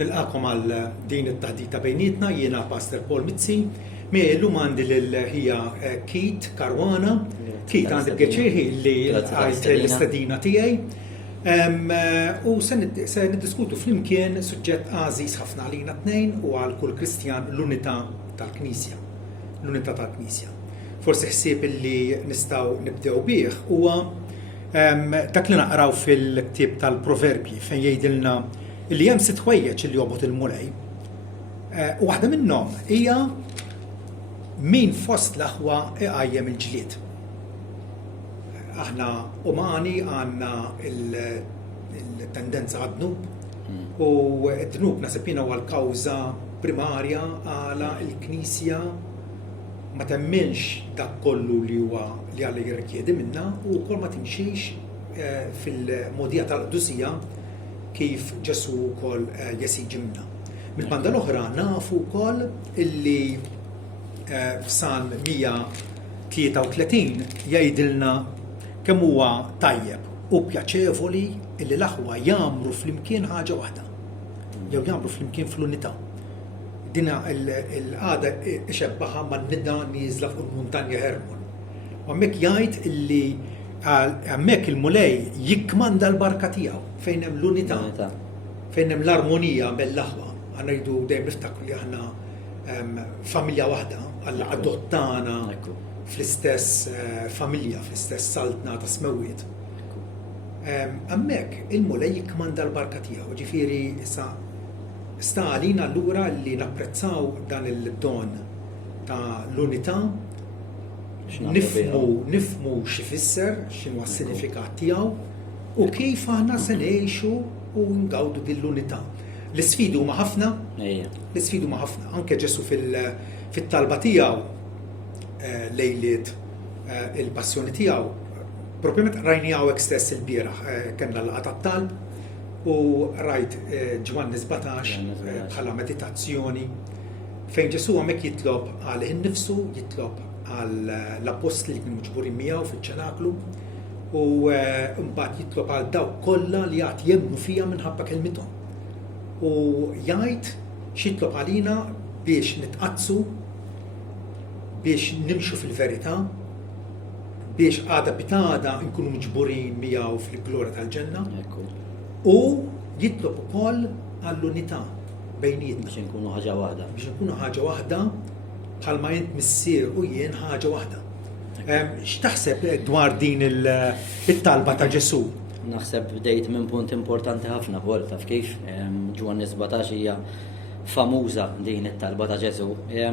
Nilqakom għal din it-taħdita bejnietna, jiena Pastor Paul Mizzi, illum għandi hija Kit Karwana. Kit għandi pjaċir li għajt l-istedina tiegħi. U se niddiskutu flimkien suġġett għażiż ħafna għalina tnejn u għal kull Kristjan l-unità tal-Knisja. L-unità tal-Knisja. Forsi ħsieb li nistgħu nibdew bih huwa dak li naqraw fil-ktieb tal-Proverbji fejn jgħidilna li hemm sitt ħwejjeġ li jobgħod il-mulej. Waħda minnhom hija min fost l-aħwa iqajjem il-ġlied. Aħna umani għandna il-tendenza għad-dnub u d-dnub nasibina huwa l-kawża primarja għala l-Knisja ma temminx dak kollu li huwa li għalli jirrikjedi minna u wkoll ma timxiex fil-modija tal-qdusija kif Ġesu wkoll jesiġi minna. Mill-banda l-oħra nafu wkoll illi f'Salm 133 jgħidilna kemm huwa tajjeb u pjaċevoli illi l-aħwa jagħmlu flimkien ħaġa waħda. Jew jagħmlu flimkien fl-unità. Dina l-għada ixebbaħa man-nida nieżla fuq il-muntanja Hermon. U hemmhekk jgħid illi hemmhekk il-mulej jikkmanda l-barka tiegħu fejn hemm l-unità, fejn hemm l-armonija bell-aħwa. Għandna jridu dejjem niftakru li aħna familja waħda, Alla adottana fl-istess familja, fl-istess saltna ta' smewwiet. Hemmhekk il-mulej jikkmanda l-barka tiegħu, ġifieri sta għalina allura li napprezzaw dan il-don ta' l-unità, nifmu x'ifisser, x'inhu s-sinifikat tiegħu u kif aħna se ngħixu u ngawdu din l-unità. L-isfidu huma ħafna, anke Ġesu fit-talba tiegħu lejliet il-passjoni tiegħu. Propjament rajni hawnhekk stess il-bieraħ kellna laqgħa tat-talb u rajt Ġwanni 17 bħala meditazzjoni fejn Ġesu hemmhekk jitlob għal innifsu, jitlob għal l-apostli li kienu mġburin miegħu fiċ-ċenaklu u mbagħad jitlob għal dawk kollha li għad jemmnu fija minħabba kelmithom. U jgħid x'jitlob għalina biex nitqazzu, biex nimxu fil-verità, biex għada bitada nkunu mġburin miegħu fil-glorja tal-ġenna. U jitlob ukoll għall-unità bejnietna. Biex nkunu ħaġa waħda. Biex nkunu ħaġa waħda bħalma jint missier u jien ħaġa waħda. X'taħseb dwar din it-talba ta' Ġesu? Naħseb bdejt minn punt importanti ħafna wkoll taf kif Ġwanni 17 hija famuża din it-talba ta' Ġesu.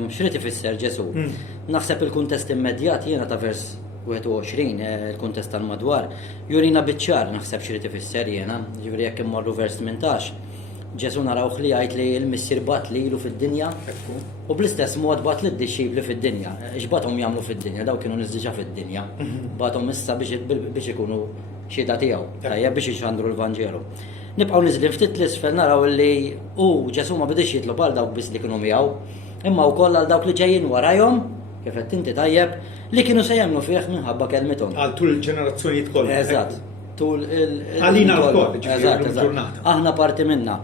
X'rid ifisser Ġesu? Naħseb il-kuntest immedjat jiena ta' vers 21 il-kuntest tal-madwar jurina biċċar naħseb x'rid ifisser jiena, ġifieri jekk immorru vers 18 Ġesu narawh li jgħid li l-missier bat lilu fid-dinja u bl-istess mod bat lid-dixxipli fid-dinja. X'bathom jagħmlu fid-dinja, daw kienu nies diġà fid-dinja. Bathom issa biex ikunu xieda tiegħu, tajjeb biex ixandru l-Vanġelu. Nibqgħu niżlin ftit l-isfel naraw li Ġesu ma bidix jitlob għal dawk biss li kienu miegħu, imma wkoll għal dawk li ġejjin warajhom kif qed inti tajjeb li kienu se jagħmlu fih minħabba kelmithom. Għal tul il-ġenerazzjonijiet kollha. Eżatt. Għalina l-koll, eżatt. Aħna parti minna.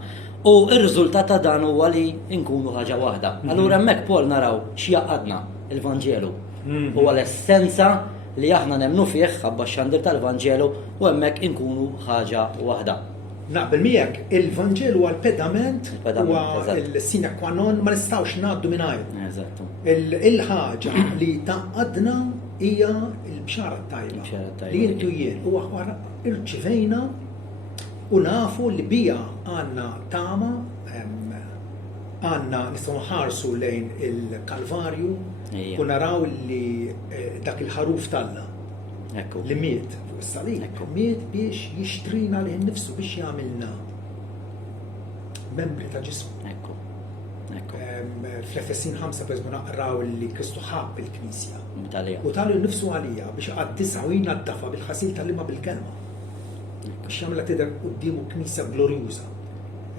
U r-riżultat ta' dan huwa li nkunu ħaġa waħda. Allura hemmhekk Paul naraw x'jaqadna il-Vanġelu. Huwa l-essenza li aħna nemmnu fih ħabba x-xandir tal-Vanġelu u hemmhekk inkunu ħaġa waħda. Naqbel miegħek il-Vanġelu huwa l-pedament huwa l-sine qua non ma nistgħux ngħaddu mingħajr. Eżatt. Il-ħaġa li taqadna hija l-bxara tajba. Li intu jien u aħwar irċivejna u nafu li bija għandna tama għandna nistgħu nħarsu lejn il-Kalvarju u naraw li dak il-ħaruf talla li miet fuq is-salib miet biex jixtrina lih innifsu biex jagħmilna membri ta' ġismu. Fl-Efesin 5 peżmu naqraw li Kristu ħabb il-Knisja. U talu nnifsu għalija biex għaddisawina d-dafa bil-ħasil tal-imma bil-kelma. Biex jagħmilha tidher qudiemu Knisja glorjuża.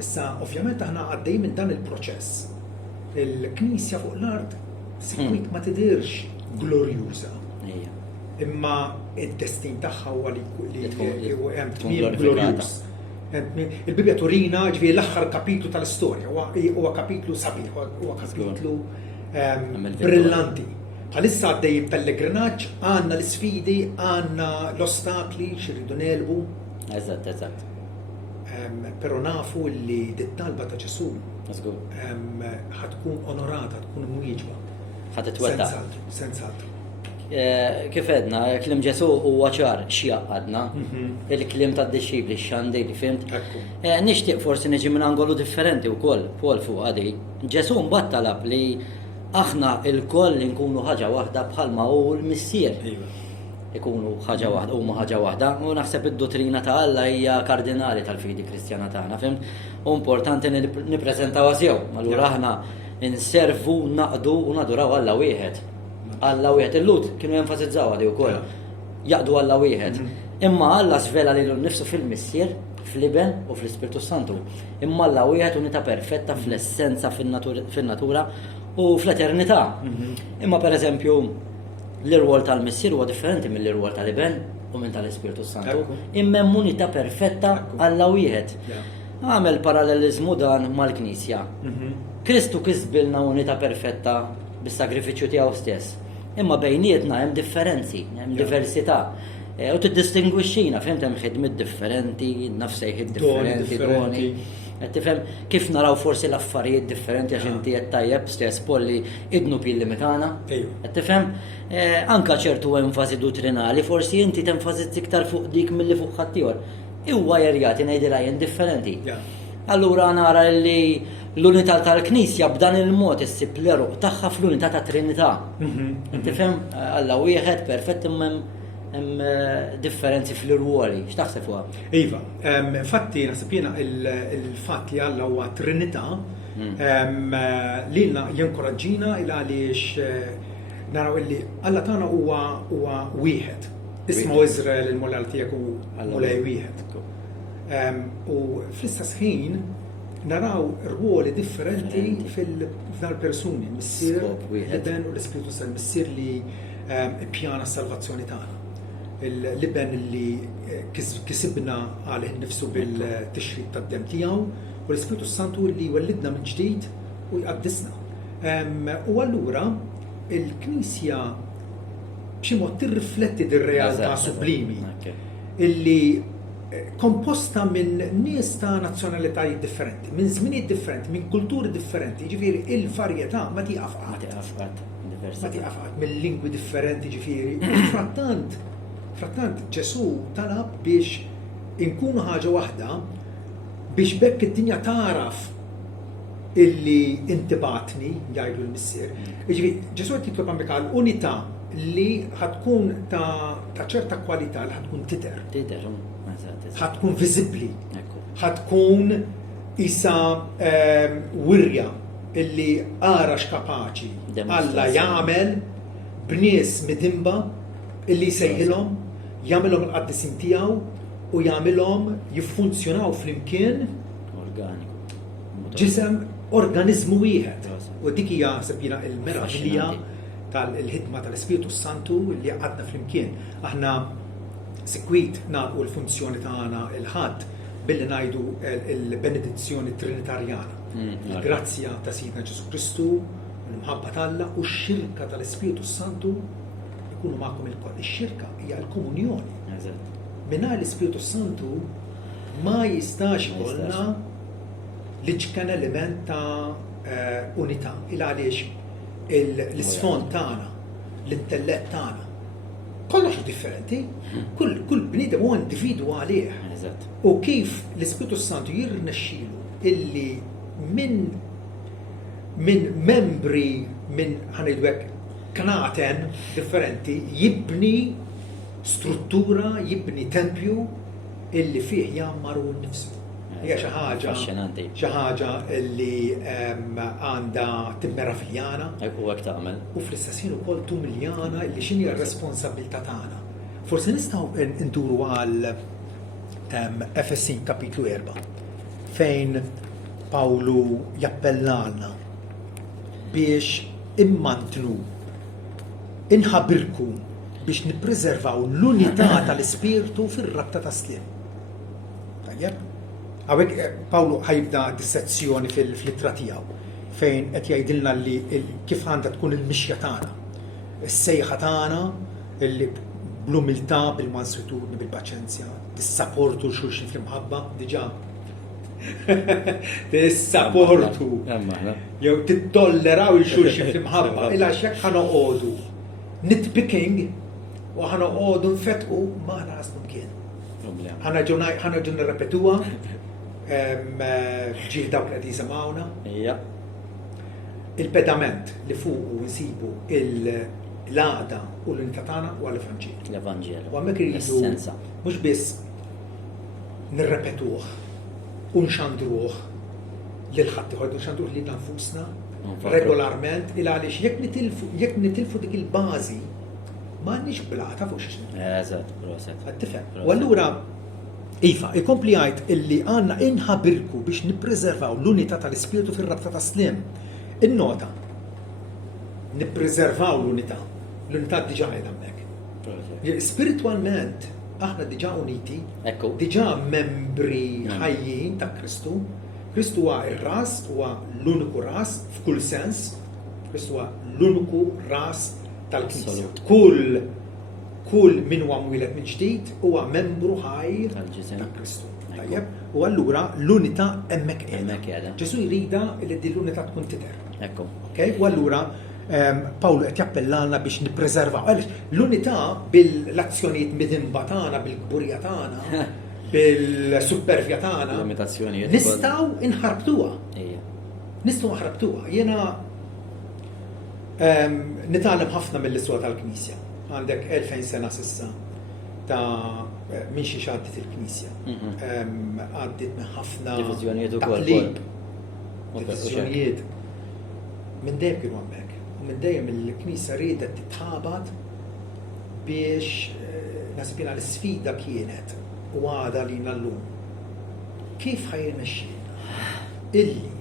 Issa ovvjament aħna għaddej minn dan il-proċess. Il-Knisja fuq l-art sikwit ma tidhirx glorjuża. Imma id-destin tagħha huwa li hemm tmiem glorjuż. Il-Bibja turina ġifieri l-aħħar kapitlu tal-istorja, huwa kapitlu sabiħ, huwa kapitlu brillanti. Bħalissa għaddej il-pellegrinaġġ, għandna l-isfidi, għandna l-ostakli xirridu nelbu. Eżatt. Però nafu li dit-talba ta' Ġesu ħatkun onorata, tkun mwieġba. Ħatitwettaq. Senza altru. Kif edna, klim Ġesu huwa ċar x'jaqadna, il-klim tad-dixxibli x-xandejli, fimt? Nixtieq forsi niġi minn angolu differenti wkoll fuq għadi. Ġesu mbagħad talab li aħna il-koll nkunu ħaġa waħda bħalma hu l-missier. Ikunu ħaġa waħda, huma ħaġa waħda, u naħseb id-dottrina ta' Alla hija kardinali tal-fidi Kristjana tagħna, fimt? U importanti nippreżentawha sew, allura aħna inservu, naqdu u naduraw Alla wieħed. Alla wieħed il-lut kienu jenfasizzaw għadi wkoll. Jaqdu Alla wieħed. Imma Alla svela lilu nnifsu fil-missier, fl-Iben u fl-Ispirtu Santu. Imma Alla wieħed unità perfetta fl-essenza fin-natura u fl-eternità. Imma pereżempju l-irwol tal-missier huwa differenti mill-irwol tal-Iben u minn tal-Ispirtu Santu. Imma hemm unità perfetta Alla wieħed. Għamel parallelizmu dan mal-Knisja. Kristu kisbilna unità perfetta bis-sagrifiċċju tiegħu stess. Imma bejnietna hemm differenzi, hemm diversità. U tiddistingwixxina, fimt hemm ħidmiet differenti, nafsejħiet differenti, doni. Qed tifhem kif naraw forsi l-affarijiet differenti għax inti qed tajjeb stess polli idnu pilli mitana. Qed tifhem anke ċertu enfasi dottrinali forsi inti tenfasizz iktar fuq dik milli fuq ħaddieħor. Huwa jerjati ngħidilha jien differenti. Allura nara li l-unità tal-Knisja b'dan il-mod issib l-eruq tagħha fl-unità ta' Trinità. Tifhem Alla wieħed perfett imma hemm differenzi fl-irwoli. X'taħseb fuqha? Iva, infatti naħseb jiena il-fatt li Alla huwa Trinità lilna jinkoraġġina il għaliex naraw illi Alla tagħna huwa wieħed. Ismu Iżrael il-mulal tiegħek hu mulej wieħed. U fl-istess ħin naraw ruoli differenti fil-persuni, missier l-Iben u l-Ispiritu Santu, missier li pjana salvazzjoni tagħna. L-Iben li kisibna għalih nifsu bil-tixrid tad-dem tiegħu u l-Ispiritu Santu li wellidna minn ġdid u jqaddisna. U allura il-Knisja b'xi mod tirrifletti dir-realtà sublimi illi komposta minn nies ta' nazzjonalitajiet differenti, minn żminijiet differenti, minn kulturi differenti, ġifieri il-varjetà ma tiqaf qatt. Mill-lingwi differenti ġifieri. Frattant Ġesu talab biex inkunu ħaġa waħda biex bekk id-dinja taraf illi inti batni jgħidu l-missier. Ġifieri Ġesu qed jitlob hawnhekk għal unità li ħatkun ta' ċerta kwalità li ħatkun tidher. ħatkun viżibbli, ħatkun isa wirja illi ara x'kapaċi Alla jagħmel b'nies midimba illi jsejħilhom, jagħmilhom il-qaddisin tiegħu u jagħmilhom jiffunzjonaw flimkien ġisem organizmu wieħed. U dik hija sebjina il-meravilja tal-ħidma tal-Ispiritu Santu li għadna flimkien. Aħna sikwit nagħqu l-funzjoni tagħna il-ħadd billi ngħidu l-benedizzjoni trinitarjana. Il-grazzja ta' Sidna Ġesu Kristu, l-imħabba tagħlla u x-xirka tal-Ispiritu Santu ikunu magħkom il-koll. Ix-xirka hija l-komunjoni. Mingħajr l-Ispiritu Santu ma jistax ikollna li ġkien element ta' unità. Il għaliex l-isfond tagħna, l-intellett tagħna kollox differenti, kull bniedem huwa individwu għalih. U kif l-Ispiritu Santu jirnexxielu illi minn membri minn ħanejdu hekk knaten differenti jibni struttura, jibni tempju illi fih jammaru nnifsu. Hija xi ħaġa li għandha timmeraviljana. U hekk tagħmel. U fl-istess ħin ukoll tumiljana li x'inhi r-responsabilità tagħna. Forsi nistgħu nduru għal Efesin kapitlu 4 fejn Pawlu jappellalna biex immantnu inħabirkum biex nippreservaw l-unità tal-Ispirtu fir-rabta ta' sliem. Tajjeb? Għawek, Pawlu ħajibda dissezzjoni fil-litra tiegħu fejn qed jgħidilna li kif għandha tkun il-mixja tagħna. Is-sejħa tagħna li bl-umiltà, bil-mansitudni, bil-paċenzja, tissapportu xulxin fl-imħabba, diġà. Tissapportu. Jew tittolleraw il-xulxin fl-imħabba, illa x'jekk ħanoqogħdu nitpicking u ħanoqogħdu nfetqu ma ħanaslu mkien. Ħana ġun nirrepetuha ġieħ dawk li qed jisimgħuna. Il-pedament li fuq nsibu l-għaqda u l-unità tagħna huwa l-Evanġel. L-Evanġel. U hemmhekk iridu mhux biss nirrepetuh u nxandruh lil ħadd ieħor, nxandruh lil nfusna regolarment il għaliex jekk nitilfu dik il-bażi m'għandniex blaqta fuq xi. Eżatt, proset. Tifhem. U allura iva, ikompli jgħid illi għandna inħabirku biex nippreservaw l-unità tal-Ispiritu fir-rabta tas-sliem. In-nota. Nippreservaw l-unità. L-unità diġà qiegħda hemmhekk. Spiritualment aħna diġà uniti, diġà membri ħajjin ta' Kristu. Kristu huwa r-ras, huwa l-uniku ras f'kull sens. Kristu huwa l-uniku ras tal-Knisja. Kull min huwa mwieled minn ġdid huwa membru ħaj ta' Kristu. Tajjeb, u allura l-unità hemmhekk qiegħda. Ġesu jrida li din l-unità tkun tidher. U allura Pawlu qed jappellana biex nippreservaw. L-unità bil-azzjonijiet midinba tagħna, bil-kburja tagħna, bil-supervja tagħna, nistgħu inħarbtuha. Nistgħu nħarbtuha. Jiena nitgħallem ħafna mill-iswa tal-Knisja. Għandek 2000 sena s'issa ta' minn xi għaddit il-Knisja. Għaddit minn ħafna taqlib, diviżjonijiet. Minn dejjem kienu hemmhekk. Minn dejjem il-Knisja riedet titħabat biex nasibina l-sfida kienet u għada li llum. Kif ħajrnexxielna illi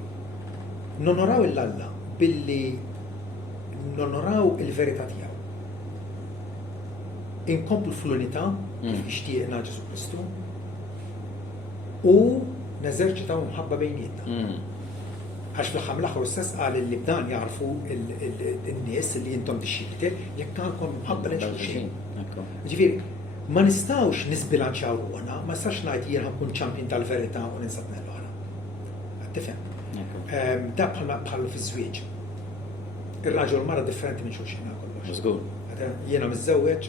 nonoraw il-Alla billi nonoraw il-verità tiegħu. Inkomplu fl-unità kif ixtieqna Ġesu Kristu u neżerċitaw mħabba bejnietna. Għax fl-aħħar mill-aħħar stess qal li bdan jarfu n-nies li intom dixxilti jekk għandkom mħabba lejn xulxin. Ġifieri, ma nistgħux nisbilanċjaw ruħna, ma nistax ngħid jien nkun ċampjon tal-verità u ninsab nell-oħra. Tifhem? Da bħal fiż-żwieġ. Ir-raġel u mara differenti minn xulxin kollox. Jiena miżżewweġ.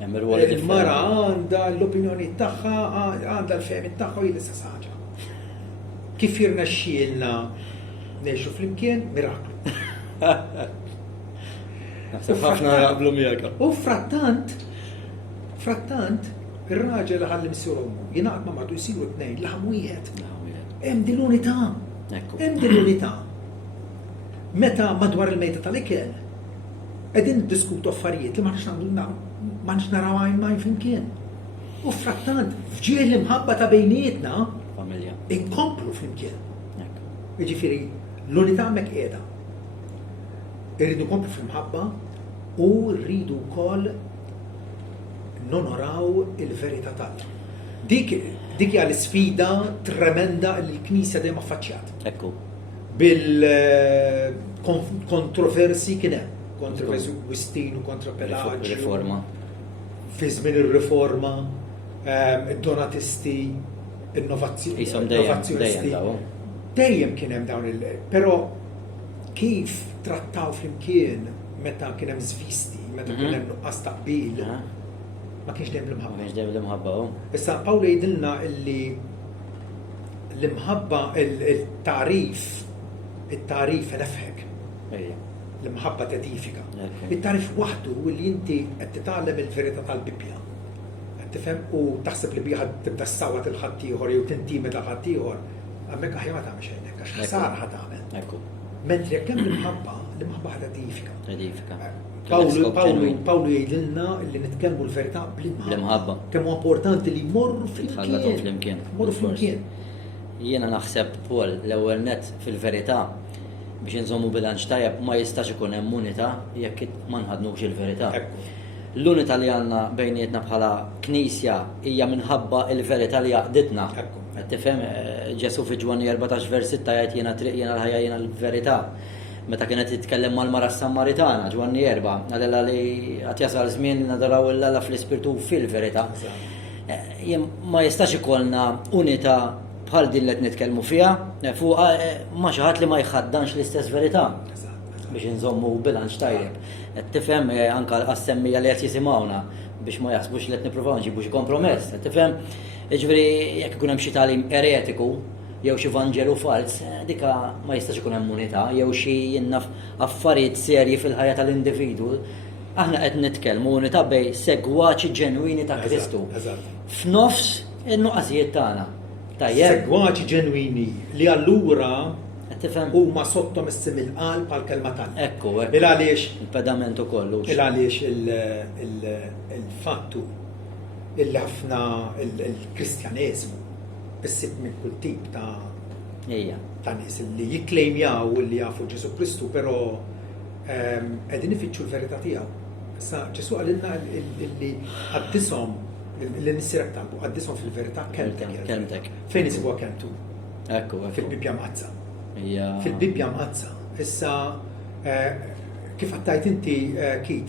Il-mara għandha l-opinjoni tagħha, għandha l-fehmi tagħha u l-istess ħaġa. Kif jirnexxielna ngħixu flimkien, miraklu. Naħseb ħafna jaqblu miegħek. U frattant, ir-raġel ħalli missieru ommu, jingħaqad ma' martu jsiru t-tnejn laħmu wieħed. Hemm din l-unità. Hemm din l-unità. Meta madwar il-mejda tal-ikel, qegħdin niddiskutu affarijiet li ma nix naraw għajn flimkien. U frattant, fġieħ l-imħabba ta' bejnietna, inkomplu flimkien. Jiġifieri, l-unità hemmhekk qiegħda. Irridu nkomplu fl-imħabba u rridu wkoll nonoraw il-verità tagħna. Dik hija l-isfida tremenda li l-Knisja dejjem affaċċjat. Bil-kontroversi kien hemm. Kontra Wistin u kontra Pelaġġju. Riforma. Fi żmien ir-riforma, id-donatisti, innovazzjonisti. Dejjem kien hemm dawn però kif trattaw flimkien meta kien hemm żvisti, meta kien hemm nuqqas taqbil, ma kienx dejjem l-imħabba. Issa Pawlu jgħidilna illi l-imħabba il-tarif nefħek. L-imħabba tedifika. Il-tarif waħdu li inti qed titgħallem il-verità tal-Bibja. Qed tifhem u taħseb li biha tibda ssawat il-ħadd ieħor jew tintimida ħadd ieħor, hemmhekk aħjar ma tagħmilx hekk għax ħsara ħad tagħmel. Mentri jekk hemm l-imħabba tedifika. Pawlu jgħidilna li nitkellmu l-verità bl-imħabba. Kemm huwa importanti li mmorru flimkien. Morru flimkien. Jiena naħseb Paul l-ewwel nett fil-verità biex inżommu bilanċ tajjeb ma jistax ikun hemm unità jekk ma nħadnux il-verità. l-unità li għandna bejnietna bħala knisja hija minħabba il-verità li jaqditna. Qed tifhem Ġesu fi Ġwanni 14 vers 6 jgħid jiena triq jiena l-ħajja jiena l-verità. Meta kienet titkellem mal-mara Samaritana Ġwanni 4 għalella li qed jasal żmien nadaraw il-Alla fl-ispirtu fil-verità. Ma jistax ikollna unità bħal din li qed nitkellmu fiha fuq ma xi ħadd li ma jħaddanx l-istess verità biex inżommu bilanċ tajjeb. Qed tifhem anke għas-semmija li qed jisimgħuna biex ma jaħsbux li qed nippruvaw nġibu xi kompromess. Qed tifhem jiġifieri jekk ikun hemm xi tagħlim eretiku jew xi vanġelu fals, dika ma jistax ikun hemm unità jew xi jinnaf affarijiet serji fil-ħajja tal-individwu. Aħna qed nitkellmu unità bej segwaċi ġenwini ta' Kristu. F'nofs in-nuqqasijiet tagħna. Segwaċi ġenwini li allura huma sottomessi mill-qalb għal kelma tagħna. Ekku. Għaliex il-pedamentu kollu. Għaliex il-fattu il-ħafna il-Kristjaneżmu bissib minn kull tip ta' nies li jikklejmjaw li jafu Ġesu Kristu, però qegħdin ifittxu l-verità tiegħu. Issa Ġesu għalilna li għaddishom l-nissirek talbu għaddishom fil-verità kelmtek. Fejn isibuha kelmtu? Ekku. Fil-Bibja mqazza. Fil-Bibja mqazza. Issa kif għattajt inti Kit,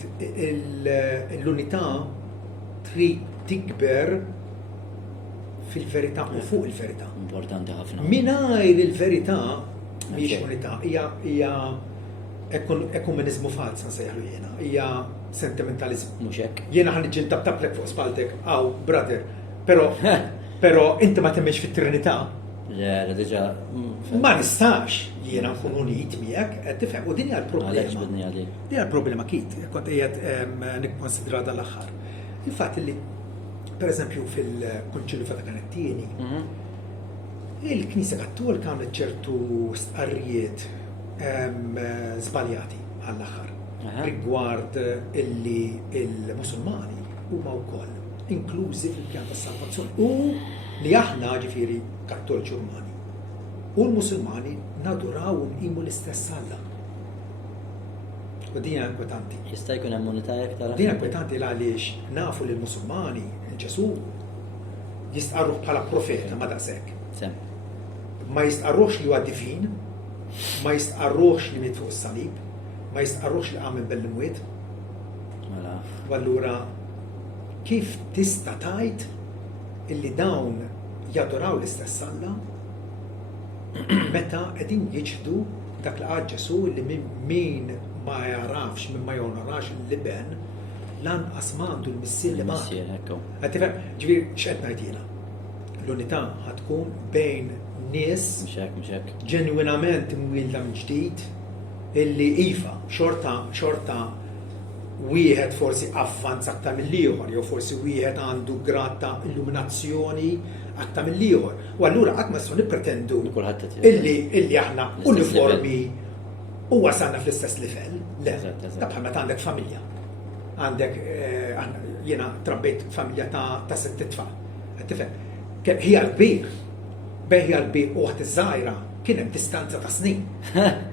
l-unità trid tikber fil-verità u fuq il-verità. Importanti ħafna. Mingħajr il-verità mhix unità, hija ekumenizmu fals nsejħlu jiena, hija sentimentalizmu. Mhux hekk. Jiena ħan niġġi ntabtablek fuq spaltek, brother, però inti ma temmexx fit-Trinità. Le, diġà. Ma nistax jiena nkun unit miegħek, qed tifhem, u din hija l-problema. Din hija l-problema Kit, kont qiegħed nikkonsidra dan l-aħħar. Il-fatt li pereżempju fil-Kunċilju Vatikan it-tieni, il-Knisja Kattolika għamlet ċertu stqarrijiet żbaljati għall-aħħar rigward illi il-Musulmani huma wkoll inklużi fil-pjan tas-salvazzjoni u li aħna ġifieri Kattoliċi Rumani u l-Musulmani naduraw u nqimu l-istess Alla. U din hija inkwetanti. Jista' jkun hemm unità aktar. Din inkwetanti għaliex nafu li l-Musulmani Ġesu jistqarruh bħala profeta ma daqshekk. Ma jistqarruhx li huwa divin, ma jistqarruhx li miet fuq is-salib, ma jistqarruhx li għamel bell-imwiet. U allura kif tista' tgħid illi dawn jadoraw l-istess Alla meta qegħdin jiġħdu dak li qal Ġesu li min ma jarafx min ma jonorax il-liben lanqas m'għandu l-missier li magħtu. Ġifieri x'qed ngħid jiena? L-unità ħatkun bejn nies ġenwinament imwielda minn ġdid illi iva xorta wieħed forsi avvanza aktar mill-ieħor jew forsi wieħed għandu grad ta' illuminazzjoni aktar mill-ieħor. U allura qatt ma nistgħu nippretendu illi aħna uniformi u wasalna fl-istess livell. Le, ta' bħal meta għandek familja. Għandek jiena trabbejt familja ta' 6 tfal. Tifhem? Hija l-kbir. Hija l-kbir u ħadd iż-żgħira kien hemm distanza ta' snin.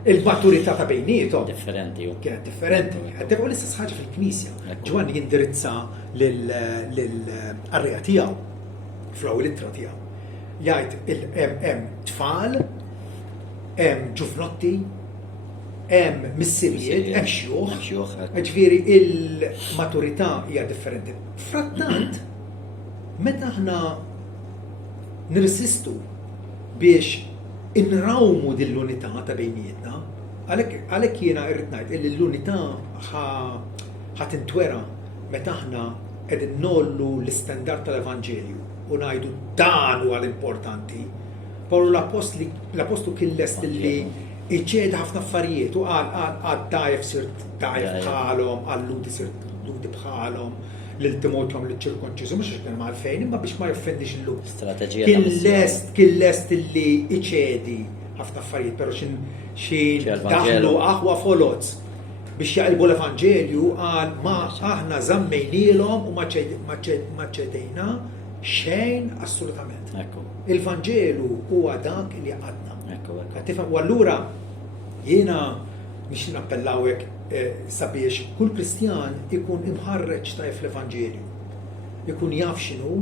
Il-maturità ta' bejniethom kienet differenti. Qed l-istess ħaġa fil-Knisja. Ġwanni jindirizza lill-qarrieqa tiegħu fl-ewwel ittra tiegħu. Jgħid hemm tfal, hemm ġufnotti, hemm missirijiet, hemm xjuħ. Ġifieri il-maturità hija differenti. Frattant, meta aħna nirsistu biex inrawmu din l-unità ta' bejnietna, għalhekk jiena rrid ngħid li l-unità ħatintwera meta aħna qegħdin nollu l-istandard tal-Evanġelju u ngħidu dan huwa l-importanti. Pawlu l-Apostlu kien lest li iċċeda ħafna affarijiet u għad-dajf sirt dajf bħalhom, għall-ludi sirt ludi bħalhom, l-Timotjom l-ċirkonċiżu, mhux kien għalfejn, imma biex ma joffendix il-lud. Kien lest li iċedi ħafna affarijiet, però xin daħlu aħwa folozz biex jaqilbu l-Evanġelju għal ma aħna żammejnielhom u ma ċedejna xejn assolutament. Il-Vanġelu huwa dak li għadna. U allura jiena biex nappellawek sabiex kull Kristjan ikun imħarreġ tajf l-Evanġelju. Ikun jaf x'inhu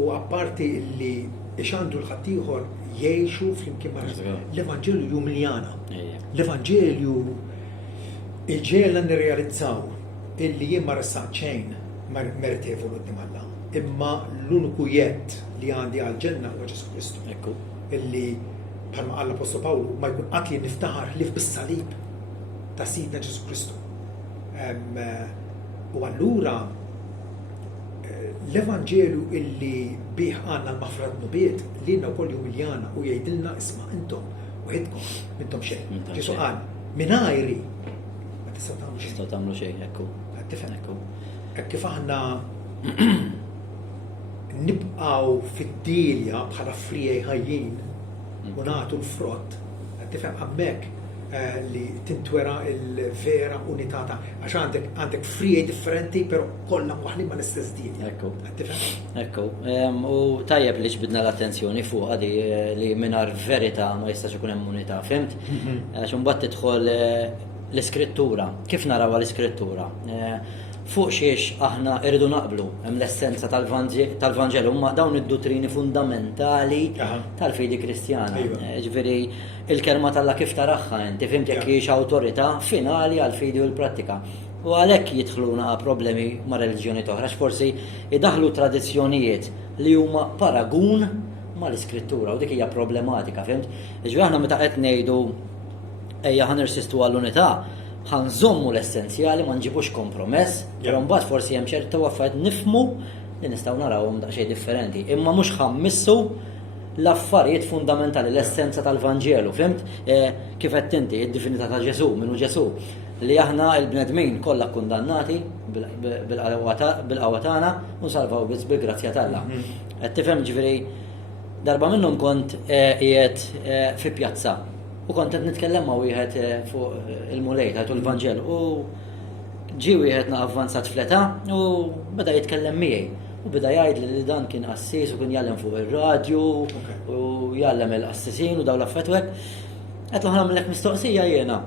u apparti li għandu l-ħaddieħor jgħixu flimkien ma' l-Evanġelju jumiljana. L-Evanġelju iġela nirrealizzaw illi jien ma ressaq xejn meritevoli qudiem Alla. Imma l-uniku jett li għandi għal-ġenna huwa Ġesu Kristu. Illi bħalma qal l-Apostol Pawlu ma jkun qatt li niftaħar ħlief bis-salib ta' Sidna Ġesu Kristu. U allura l-Evanġelju illi bih għandna l-mafrad nubiet li għandna wkoll jumiljana u jgħidilna isma' intom waħedkom intom xejn. Ġesu qal mingħajri ma tistgħu tagħmlu xejn. Hekk kif aħna nibqgħu fid-dilja bħala frijej ħajjin u nagħtu l-frott, tifhem hemmhekk li tintwera l-vera unità għax għandek frijej differenti però kollha waħdin ma l-istess dilja. Ekku. U tajjeb li ġbidna l-attenzjoni fuq għadi li mingħajr verità ma jistax ikun hemm unità, fimt? Għax imbagħad tidħol l-iskrittura. Kif narawha l-iskrittura? Fuq xiex aħna irridu naqblu hemm l-essenza tal-Vanġelu huma dawn id-dottrini fundamentali tal-fidi Kristjana. Ġifieri il-kelma tal-Alla kif taraħħa inti fimt jekk hiex awtorità finali għall-fidi u l-prattika. U għalhekk jidħluna problemi ma' reliġjoni oħra forsi idaħlu tradizzjonijiet li huma paragun mal-iskrittura u dik hija problematika, fimt? Ġifieri aħna meta qed ngħidu ejja ħanirsistu għall-unità ħanżommu l-essenzjali ma nġibux kompromess, però mbagħad forsi hemm ċerta affarijiet nifhmu li nistgħu narawhom daqsxejn differenti. Imma mhux ħammissu l-affarijiet fundamentali, l-essenza tal-Vanġelu, fimt? Kif qed inti id-divinità ta' Ġesu, minnu Ġesu, li aħna l-bnedmin kollha kundannati bil-qawwa tagħna u nsalvaw biss bil-grazzja tagħha. Qed tifhem ġifieri darba minnhom kont qiegħed fi pjazza. U kont qed nitkellem ma' wieħed fuq il-mulej ta' l-Vanġelu u ġie wieħed avvanzat fl-età u beda jitkellem miegħi u beda jgħidli li dan kien qassis u kien jgħallem fuq ir-radju u jgħallem il-qassisin u dawn l-affarijiet hekk. Qedlu ħanamlek mistoqsija jiena.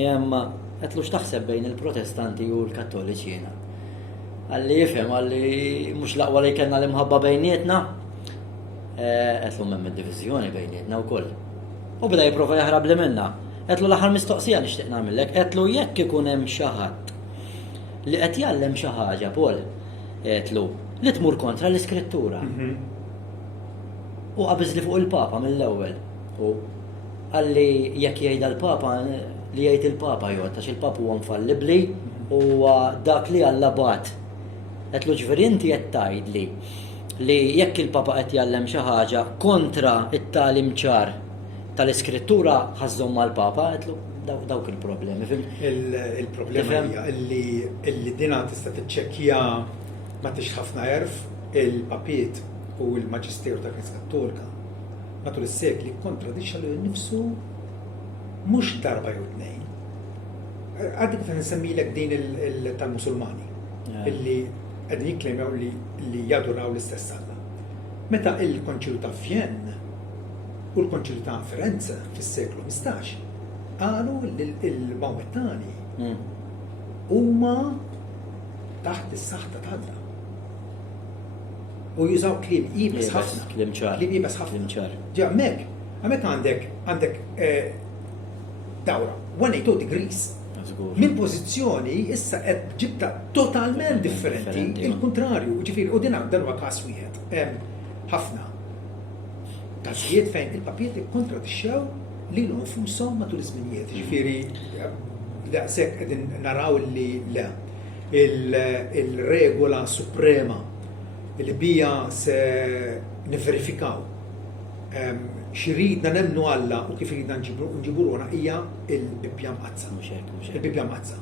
Imma qedlu x'taħseb bejn il-Protestanti u l-Kattoliċi jiena. Għalli jifhem għalli mhux l-aqwa li kellna l-imħabba bejnietna. Qedlu hemm id-diviżjoni bejnietna wkoll. U beda jipprova jaħrab li minna. Qedlu l-aħħar mistoqsija nixtieq nagħmellek, qedlu jekk ikun hemm xi ħadd li qed jgħallem xi ħaġa Paul, qedlu li tmur kontra l-Iskrittura. U qabeż li fuq il-Papa mill-ewwel. U għalli jekk jgħidha l-Papa li jgħid il-Papa jgħod għax il-Papa huwa infallibbli huwa dak li Alla bat. Qedlu ġifieri inti qed tgħidli li jekk il-Papa qed jgħallem xi ħaġa kontra it-tagħlim ċar tal-iskrittura ħażhom mal-Papa, għedlu dawk il-problemi. Il-problema hija illi dina tista' tiċċekkja ma tix ħafna erf il-papiet u l-Maġisteru tal-Knisja Kattolika matul is-sekli kontradixxa lil nifsu mhux darba jew tnejn. Għaddi kif nsemmilek din tal-Musulmani illi qegħdin jikklejmew li jaduraw l-istess Alla. Meta il-Konċilju ta' Vjenna u l-Konċilju ta' Firenze fis-seklu 15 qalu il-Maomettani huma taħt is-saħħa ta' Alla. U jużaw kliem ibes ħafna. Kliem ċar. Kliem ibes ħafna. Ġi hemmhekk għandek dawra 180 degrees. Min pożizzjoni issa qed ġibta totalment differenti, il-kontrarju, ġifieri u din huwa każ wieħed. Ħafna każijiet fejn il-papiet ikkontradixxew lilhom infushom matul iż-żminijiet. Ġifieri daqshekk qegħdin naraw li le il-regola suprema li bija se nivverifikaw xiridna nemmnu Alla u kif iridna nġibu ruħna hija il-Bibbja Mqazza. Il-Bibbja Mqazza.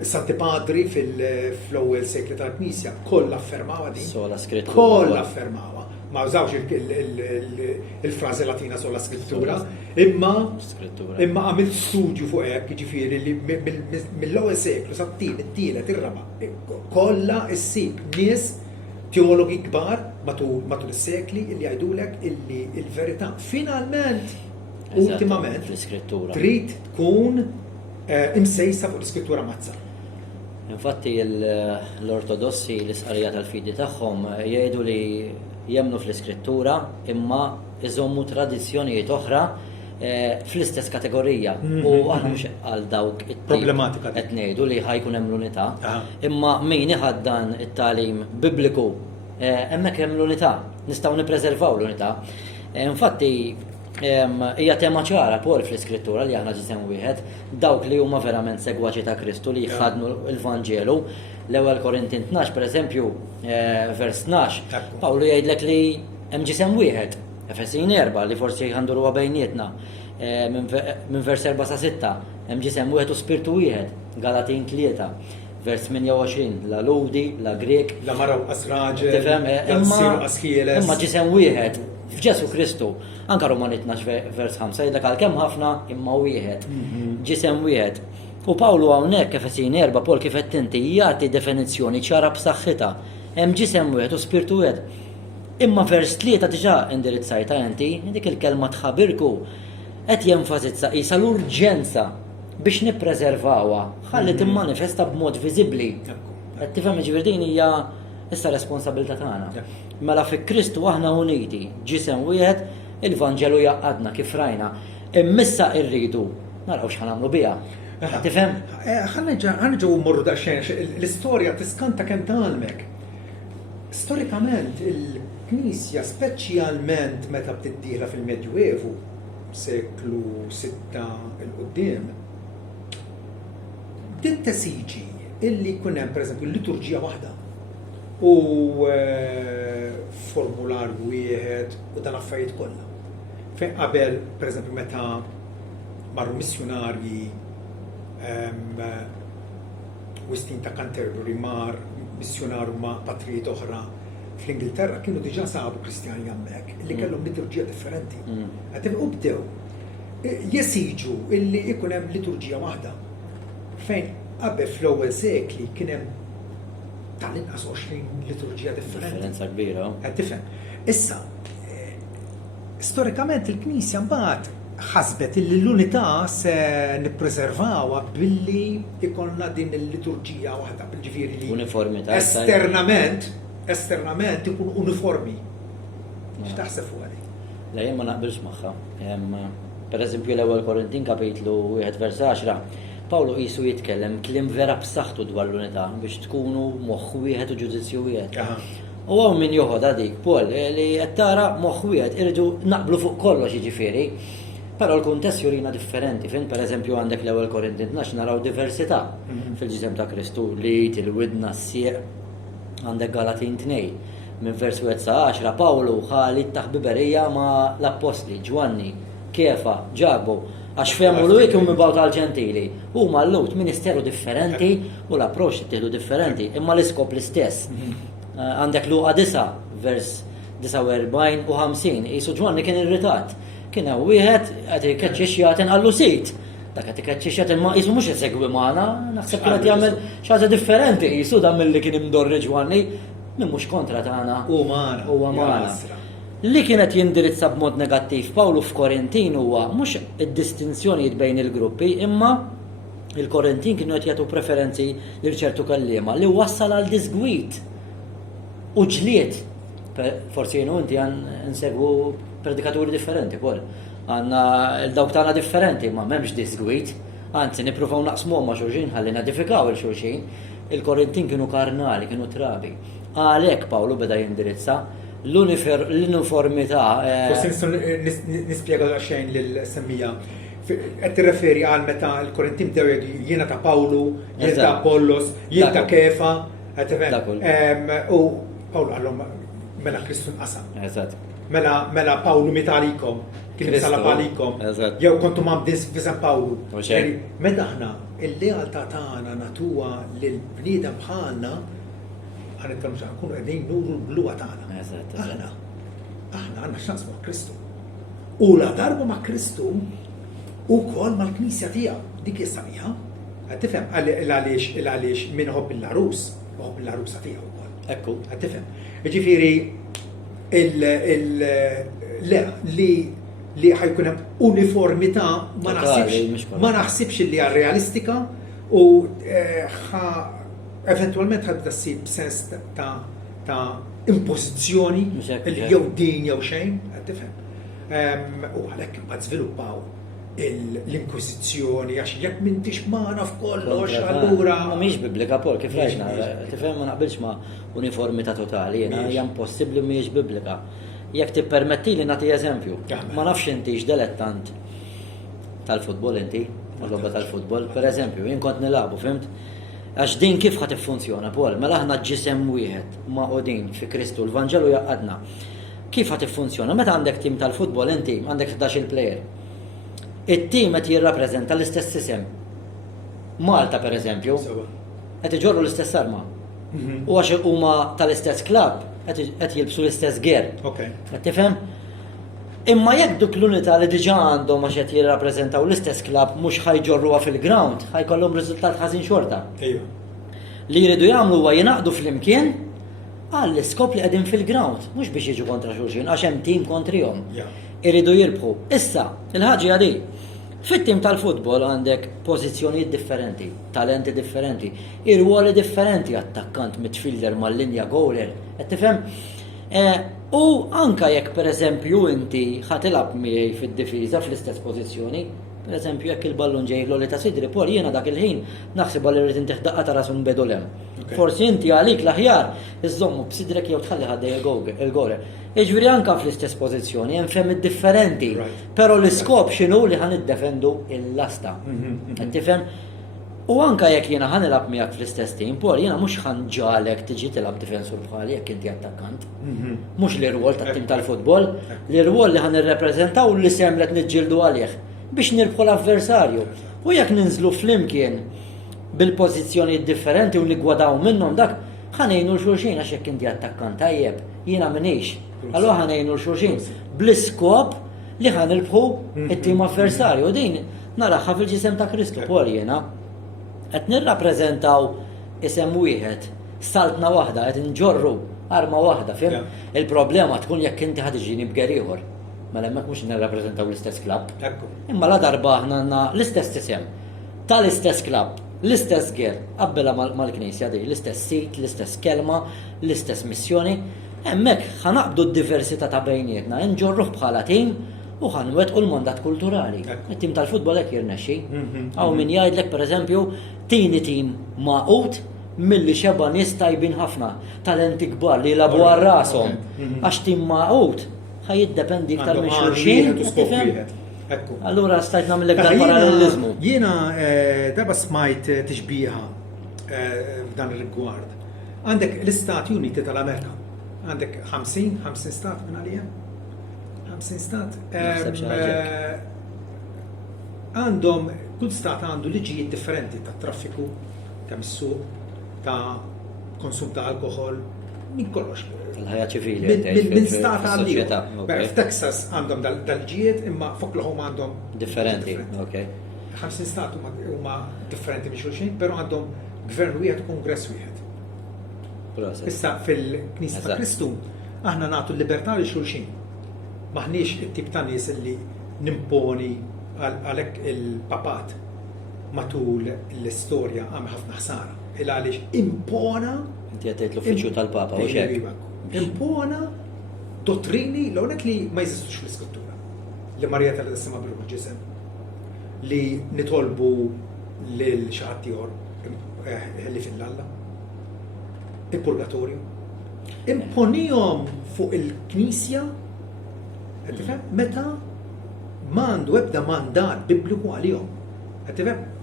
Santi Padri fl-ewwel sekli tal-Knisja kollha affermawa din. Kollha affermawa. Ma użawx il-frażi latina sola scrittura, imma għamilt studju fuq hekk, jiġifieri li mill-ewwel seklu sat-tieni, it-tielet, ir-raba' kollha issib nies teologi kbar matul is-sekli li jgħidulek illi l-verità finalment ultimament fl-iskrittura. trid tkun imsejsa fuq l-iskrittura mazza. Infatti l-ortodossi l-isqarija tal-fidi tagħhom jgħidu li jemnu fl-iskrittura imma iżommu tradizzjonijiet oħra fl-istess kategorija. U aħna mhux għal dawk problematika qed ngħidu li ħajkun hemm l-unità, imma min iħadd dan it-tagħlim bibliku hemmhekk hemm l-unità, nistgħu nippreservaw l-unità. Infatti hija tema ċara pol fl-iskrittura li aħna ġisem wieħed dawk li huma verament segwaċi ta' Kristu li jħadnu l-Vanġelu. L-ewwel Korintin 12 pereżempju vers 12 Pawlu jgħidlek li hemm ġisem wieħed, Efesin 4 li forsi ħanduru bejnietna minn vers 4 sa 6 hemm ġisem wieħed u spirtu wieħed, Galatin 3 vers 28 la Ludi, la Grek, la maraw asraġel, la siru asħieles. Imma ġisem wieħed f'Ġesu Kristu. Anka Romani 12 vers 5 jgħidlek għalkemm ħafna imma wieħed. Ġisem wieħed. U Pawlu hawnhekk Efesin 4 Pol kif qed inti jagħti definizzjoni ċara b'saħħitha. Hemm ġisem wieħed u spirtu wieħed. Imma vers 3 diġà indirizzajta inti, dik il-kelma tħabirku qed jenfasizza qisha l-urġenza biex nippreservawha ħalli timmanifesta b'mod viżibbli. Qed tifhem ġifieri din hija issa responsabilità tagħna. Mela fi Kristu aħna uniti, ġisem wieħed, il-Vanġelu jaqadna kif rajna. Immissa rridu naraw x'ħanamlu biha. Tifhem? Ħanġu mmorru daqsxejn l-istorja tiskanta kemm tagħmek. Storikament il-Knisja speċjalment meta btiddieħla fil-Medjuevu seklu 6 il-qudiem bdiet tesiġi illi jkun hemm pereżempju liturġija waħda u formular wieħed u dan affarijiet kollha. Fejn qabel pereżempju meta marru missjonarji Wistin ta' Canterbury mar missjonarju ma' patrijiet oħra fl-Ingilterra kienu diġà sabu Kristjani hemmhekk li kellhom liturġija differenti. Qed bdew jesiġu illi jkun hemm liturġija waħda. Fejn qabel fl-ewwel sekli kien hemm tal-inqas 20 liturġija differenti. Differenza kbira. Qed tifhem. Issa, storikament il-Knisja mbagħad ħasbet li l-unità se nippreservawha billi ikollna din il-liturġija waħda bil-ġifieri li uniformità esternament ikun uniformi. X'taħseb fuq għadi? La jien ma naqbilx magħha. Pereżempju l-ewwel Korintin kapitlu 1 vers 10 Pawlu qisu jitkellem kliem vera b'saħħtu dwar l-unità biex tkunu moħħ wieħed u ġudizzju wieħed. U hawn min joħodha dik Pol li qed tara moħħ wieħed irridu naqblu fuq kollox jiġifieri. Però l-kuntest jurina differenti. Fejn pereżempju għandek l-ewwel Korintin 12 naraw diversità fil-ġisem ta' Kristu li il-widna s-sieq għandek Galatin 2 minn vers 1 sa 10 Pawlu ħali taħbiberija ma' l-Apostli Ġwanni, Kefa, Ġabu għax fehmu lu jekk mibgħu tal-ġentili. Huma l-lut ministeru differenti u l-approċċ ittieħdu differenti, imma l-iskop l-istess. Għandek Luqa 9 vers 49 u 50 qisu Ġwanni kien irritat. Kien hemm wieħed qed ikeċċix jagħten ħallu sit. Dak qed ikeċċix jagħten ma qisu mhux isegwi magħna, naħseb kien qed jagħmel xi ħaġa differenti qisu dan milli kien imdorri Ġwanni min mhux kontra tagħna. Huwa magħna. Li kienet jindirizza b'mod negattiv Pawlu f'Korintin huwa mhux id-distinzjonijiet bejn il-gruppi imma il-Korintin kienu qed jagħtu preferenzi lil ċertu kelliema li wassal għal disgwit u ġlied. Forsi jienu inti nsegwu predikaturi differenti wkoll. Għandna l-dawk tagħna differenti ma m'hemmx disgwit, anzi nippruvaw naqsmuhom ma' xulxin ħalli nadifikaw il-xulxin. Il-Korintin kienu karnali, kienu trabi. Għalhekk Pawlu beda jindirizza l-uniformità. Forsi nistgħu nispjega xejn lil-semmija. Qed tirreferi għal meta l-Korintin bdew jiena ta' Pawlu, jien ta' Apollos, jien ta' Kefa, u Pawlu għallhom mela Kristu nqasam. Eżatt. Mela Pawlu mit għalikom, kien salab għalikom. Jew kontu ma' b'disfisem Pawlu. Meta aħna il-lealtà tagħna natuha lil bniedem bħalna għanitkellmu x'għan nkunu qegħdin nuru l-bluwa tagħna. Aħna għandna x'naqsmu ma' Kristu. U la darbu ma' Kristu ukoll mal-Knisja tiegħu dik hija sabiħa. Qed tifhem għaliex min ħobb l-arus, ħobb l-arusa tiegħu wkoll. Ekku. Qed tifhem. Jiġifieri li ħajkun hemm uniformità Totali, mhux ma naħsibx li hija realistika u eventualment ħadda ssib sens ta' impożizzjoni li jew din jew xejn, qed tifhem. U għalhekk imbagħad żviluppaw l-inkwiżizzjoni għax jekk m'intix magħna f'kollox allura. Mhix biblika Paul kif rajna, tifhem ma naqbilx ma' uniformità totali, hija impossibbli mhijiex biblika. Jekk tippermettili nagħti eżempju. Ma nafx inti x'dilettant tal-futbol inti, mal-logħba tal-futbol, pereżempju, jien kont nilagħbu, fimt? Għax din kif ħad tiffunzjona, Paul, mela aħna ġisem wieħed ma' qudin fi Kristu, l-Vanġelu jaqadna. Kif ħad tiffunzjona? Meta għandek tim tal-futbol inti għandek 11 plejer. It-tim qed jirrappreżenta l-istess isem. Malta pereżempju, qed iġorru l-istess arma. U għax huma tal-istess klabb qed jilbsu l-istess ger. Qed tifhem? Imma jekk duk l-unità li diġà għandhom għax qed jirrappreżentaw l-istess klabb mhux ħajġorruha fil-ground, ħajkollhom riżultat ħażin xorta. Li jridu jagħmlu huwa jingħaqdu flimkien għall-iskop li qegħdin fil-ground, mhux biex jiġu kontra xulxin għax hemm tim kontrihom. Iridu jirbħu. Issa, il-ħaġa di, fit-tim tal-futbol għandek pożizzjonijiet differenti, talenti differenti, ir-ruoli differenti, attakkant midfielder mal-linja goaler, qed tifhem? U anka jekk pereżempju inti ħatilab miegħi fid-difiża fl-istess pożizzjoni, pereżempju jekk il-ballun ġej l ta' sidri, Paul jiena dak il-ħin naħseb li rrid intih daqqa ta' rasun bedolem. Forsi inti għalik l-aħjar iżommu b'sidrek jew tħalli ħaddej il-goler. Jiġifieri anke fl-istess pożizzjoni hemm fehmiet differenti, però l-iskop x'inhu li ħaniddefendu l-asta. Qed tifhem? U anke jekk jiena ħanilab miegħek fl-istess tim, Paul jiena mhux ħanġalek tiġi tilab difensur bħali jekk inti attakkant. Mhux l-irwol tat-tim tal-futbol, l-irwol li ħanirrepreżentaw l-isem li qed niġġieldu għalih biex nirbħu l-avversarju. U jekk ninżlu flimkien bil-pożizzjonijiet differenti u nigwadaw minnhom dak, ħanejnu l-xulxin għax jekk inti attakkant tajjeb, jiena minix. Allura ħanejnu l-xulxin bl-iskop li ħanirbħu it-tim avversarju. U din naraħħa fil-ġisem ta' Kristu, Paul jiena. Qed nirrappreżentaw isem wieħed, saltna waħda, qed nġorru arma waħda, fim? Il-problema tkun jekk inti ħad iġini b'ger ieħor. Mela hemmhekk mhux nirrappreżentaw l-istess klabb. Imma la darba aħna għandna l-istess isem, tal-istess klabb, l-istess ger, qabbela mal-Knisja di, l-istess sit, l-istess kelma, l-istess missjoni. Hemmhekk ħanaqbdu d-diversità ta' bejnietna, nġorruh bħala tim u ħanwettqu l-mandat kulturali. It-tim tal-futbol hekk jirnexxi. Aw min jgħidlek pereżempju tieni tim maqut milli xeba nies tajbin ħafna, talenti kbar li jilagħbu għal rashom. Għax tim maqut ħajiddependi iktar minn xulxin. Allura stajt nagħmellek dan paralleliżmu. Jiena darba smajt tixbieħa f'dan ir-rigward. Għandek l-Istati Uniti tal-Amerika. Għandek 50 stat minn għalija? 50 stat. Għandhom, kull stat għandu liġijiet differenti ta' traffiku, ta' missuq, ta' konsum ta' alkohol, minn kollox. Il-ħajja ċivili. Minn stat għal f'Texas għandhom dal-ġijiet imma f'Oklahoma għandhom differenti. 50 stat huma differenti minn xulxin, però għandhom gvern wieħed u kongress wieħed. Issa fil-Knisja ta' Kristu aħna nagħtu l-libertà li xulxin. Maħniex it-tip ta' nies li nimponi għalhekk il-papat matul l-istorja għamel ħafna ħsara. Għaliex impona. Inti għattejt l-uffiċċju tal-Papa u xek. Impona dottrini l-għonek li ma jżistux fl-iskrittura. Li Marija tal-Dessima bil ġisem. Li nitolbu l-xaħat tiħor li fil-lalla. Il-purgatorju. Imponijom fuq il-Knisja meta mandu ebda mandat bibliku għalihom.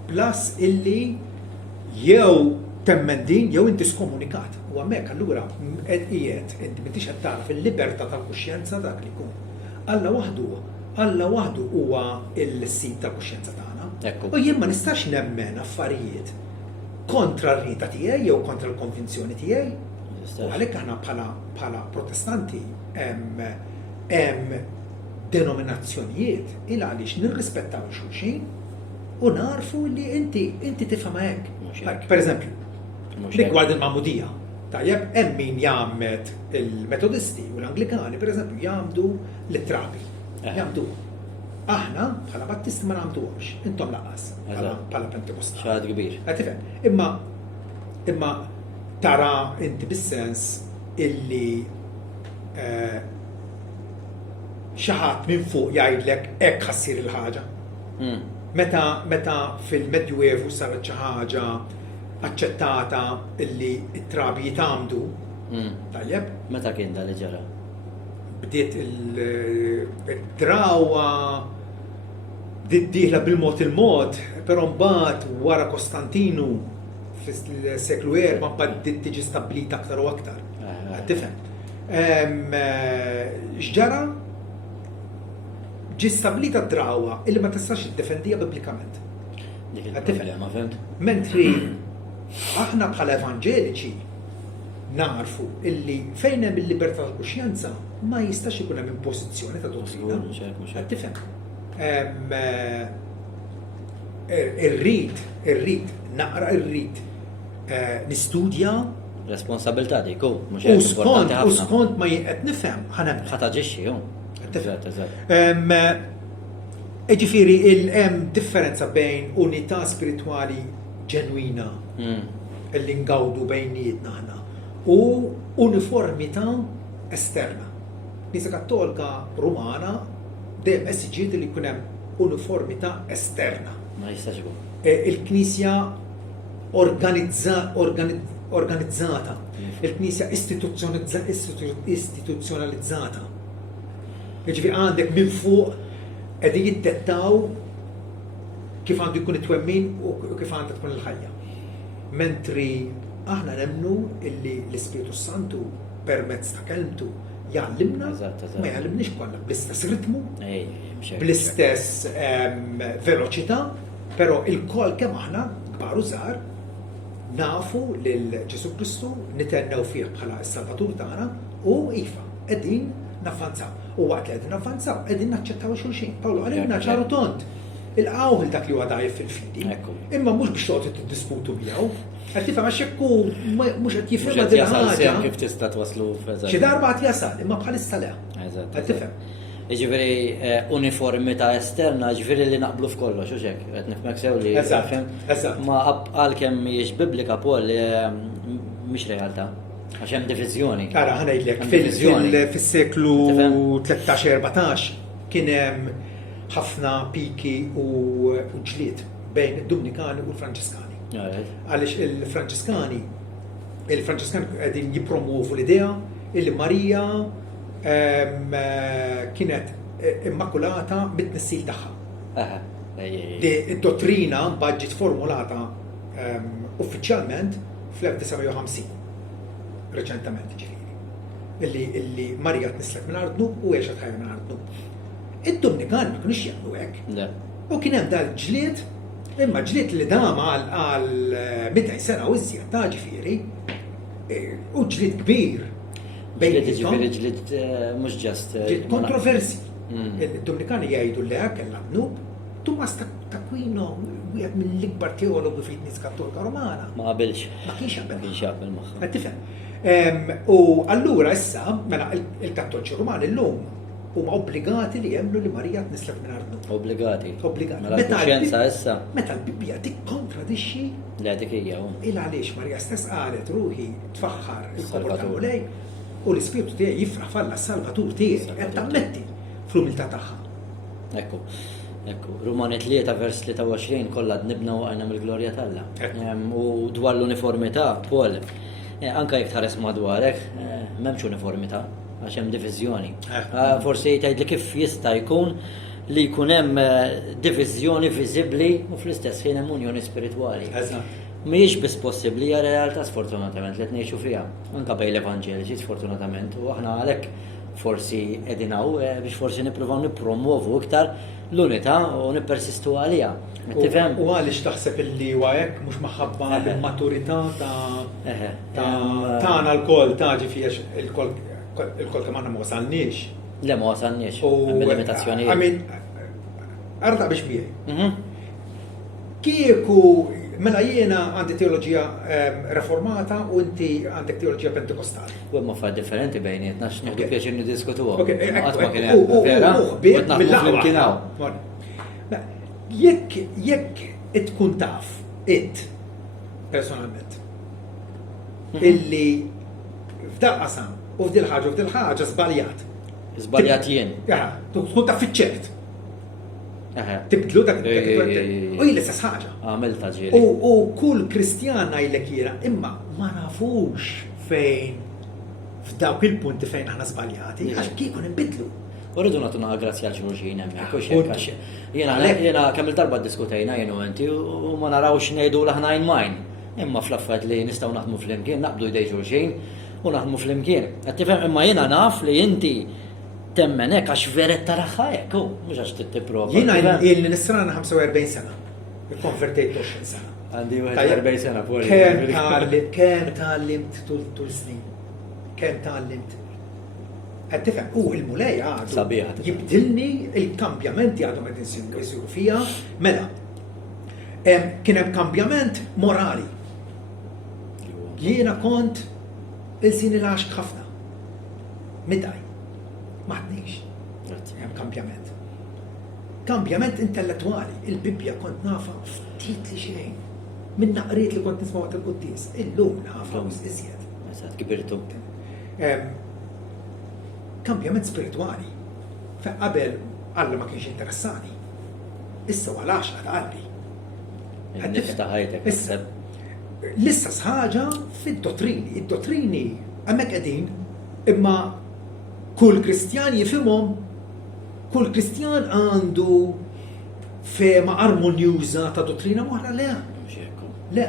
Plus illi jew temmendin jew inti skomunikat. U għamek allura qiegħed inti m'intix qed tara fil-libertà tal-kuxjenza dak li jkun. Alla waħdu huwa l-sit tal-kuxjenza tagħna. U jien ma nistax nemmen affarijiet kontra r-rita tiegħi jew kontra l-konvinzjoni tiegħi. U għalhekk aħna bħala protestanti hemm denominazzjonijiet il għaliex nirrispettaw xulxin u narfu li inti tifhem hekk. Per eżempju, rigward il-Mamudija, tajjeb hemm min jagħmel il-Metodisti u l-Anglikani, per eżempju, jagħmdu l-trabi. Jagħmdu. Aħna bħala Battisti ma nagħmluhomx, intom laqqas bħala Pentekosta. Xaħad kbir. Tifhem, imma tara inti bis-sens illi xi ħadd minn fuq jgħidlek hekk ħassir il-ħaġa. Meta fil-Medjuevu saret xi ħaġa aċċettata illi t-trabi jitgħamdu, tajjeb? Meta kien dan li ġara? Bdiet il-drawa diħla bil-mod, però mbagħad wara Kostantinu fis-seklu 4 mbagħad tiġi stabbilita aktar u aktar. Tifhem. X'ġara? Ġi stabbilita d-drawa illi ma tistax iddefendija biblikament. Dik il-problema, fimt? Mentri aħna bħala evanġeliċi narfu illi fejn hemm il-libertà tal-kuxjenza ma jistax ikun hemm impożizzjoni ta' dottrina. Tifhem. Irrid naqra nistudja responsabilità dik hu mhux u skont ma qed nifhem ħanem. Ħataġixxi hu. Ġifieri hemm differenza bejn unità spiritwali ġenwina illi ngawdu bejnietna aħna u uniformità esterna. Knisja Kattolika Rumana dejjem eżiġiet li jkun hemm uniformità esterna. Ma jistax ikun. Il-Knisja organizzata, il-Knisja istituzzjonalizzata. Jiġifieri għandek minn fuq qegħdin jiddettaw kif għandu jkun it-twemmin u kif għandha tkun il-ħajja. Mentri aħna nemmnu illi l-Ispiritu Santu permezz ta' kelmtu jgħallimna, ma jgħallimniex kollha bl-istess ritmu, bl-istess veloċità, però il-koll kemm aħna kbar u żgħar nafu lil Ġesu Kristu nitennew fih bħala s-Salvatur tagħna u iva qegħdin naffanzaw. U waqt li qegħdin naffanzaw qegħdin naċċettaw xulxin. Pawlu għalina ċaru tont. Il-qawħ dak li huwa dajjef fil-fidi. Imma mhux biex toqgħod tiddisputu miegħu. Qed tifhem għax hekk mhux qed jifhimha din ħaġa. Kif tista' twaslu xi darba qed jasal, imma bħalissa le. Qed tifhem. Jiġifieri uniformità esterna, jiġifieri li naqblu f'kollox, u hekk qed nifhmek sew li Eżatt. ma għalkemm mhijiex biblika Paul mhix realtà. Għax hemm diviżjoni. Ara ħanajdlek fis-seklu 13-14 kien hemm ħafna piki u ġlied bejn id-Dominikani u l-Franċiskani. Għaliex il-Franċiskani qegħdin jippromovu l-idea illi Marija kienet immakulata mit-tnessil tagħha. Id-dottrina mbagħad ġiet formulata uffiċjalment fl-1950. Reċentament ġifieri. Illi Marija tnislet minn ardnu u għexa tħajja minn ardnu. Id-Dominikani ma kienux jagħmlu hekk. U kien hemm dal-ġlied, imma ġlied li dama għal 200 sena u iżjed ta' ġifieri u ġlied kbir. Ġlied mhux ġast. Ġlied kontroversi. Id-Dominikani jgħidu li hekk kellha Bnub, Tumas Takwino wieħed mill-ikbar teologu fil-Knisja Kattolika Rumana. Ma qabilx. Ma kienx jaqbel magħha. Qed tifhem. U allura issa mela il-Kattoliċi Rumani llum huma obbligati li jemmnu li Marija tnislet minn ardnu. Obbligati. Mela l-kuxjenza issa. Meta l-Bibbja tikkontradixxi le dik hija hu. Il għaliex Marija stess qalet ruħi tfaħħar il-Salvatur lej u l-Ispiritu tiegħi jifraħ falla s-Salvatur tiegħi qed tammetti fl-umiltà tagħha. Ekku. Rumani 3 vers 23 kollha nibna waqajna mill-glorja talla. U dwar l-uniformità, Paul, anke jekk tħares madwarek, m'hemmx uniformità għax hemm diviżjoni. Forsi tgħidli kif jista' jkun li jkun hemm diviżjoni viżibbli u fl-istess ħin hemm unjoni spiritwali. Mhijiex biss possibbli hija realtà sfortunatament li qed ngħixu fiha, anke bejn l-evanġeliċi sfortunatament, u aħna għalhekk forsi qegħdin hawn biex forsi nippruvaw nippromovu iktar l-unità u nippersistu għaliha. U għaliex taħseb illi huwa hekk mhux maħabba bil-maturità tagħna l-koll ta' ġifieri il-koll kemm aħna ma wasalniex. Le ma wasalniex. Hemm limitazzjonijiet. Arda biex miegħi. Kieku Mela jiena għandi teoloġija reformata u inti għandek teoloġija pentekostali. U hemm affarijiet differenti bejnietna x'noħdu pjaċir niddiskutuhom. Qatt ma kien hemm vera. mill-aqwa. Jekk tkun taf personalment illi f'dal qasam u f'dil ħaġa żbaljat. Żbaljat jien. Tkun taf fiċ-ċert. Tibdlu dak u l-istess ħaġa. Għamilta ġieli. U kull Kristjan ngħidlek jiena, imma ma nafux fejn f'dawk il-punti fejn aħna żbaljati għax kieku nbidlu. U rridu nagħtu grazzja għal xulxin hemmhekk u x'hekk. Jiena kemm il-darba ddiskutejna jien u inti u ma narawx ngħidu laħnajn majn. Imma fl-affarijiet li nistgħu naħdmu flimkien, naqbdu jdej xulxin u naħdmu flimkien. Qed tifhem imma jiena naf li inti temmen hekk għax veret taraħħa hekk, mhux għax tipprova. Jiena il-nisrana 45 sena, ikkonvertejt 20 sena. Għandi 41 sena poli. Kemm tallimt tul snin. Kemm tallimt. Qed tifhem, il-mulej għadu jibdilni il-kambjamenti għadhom qed insiru fija, mela. Kien hemm kambjament morali. Jiena kont il-sin il-għax ħafna. Midaj. Maħdniex. Hemm kambjament. Kambjament intellettwali. Il-Bibja kont nafa ftit li xejn. Min naqriet li kont nisma' waqt il-Qudies. Illum nafa iżjed. Eżatt, kibirtu. Kambjament spiritwali. Qabel Alla ma kienx interessani. Issa għalax għal qalbi. Nifta ħajtek. Issa. L-istess ħaġa fid-dottrini. Id-dottrini hemmhekk qegħdin imma kull Kristjan jifhimhom, kull Kristjan għandu fema armonjuża ta' dottrina moħra le. Le,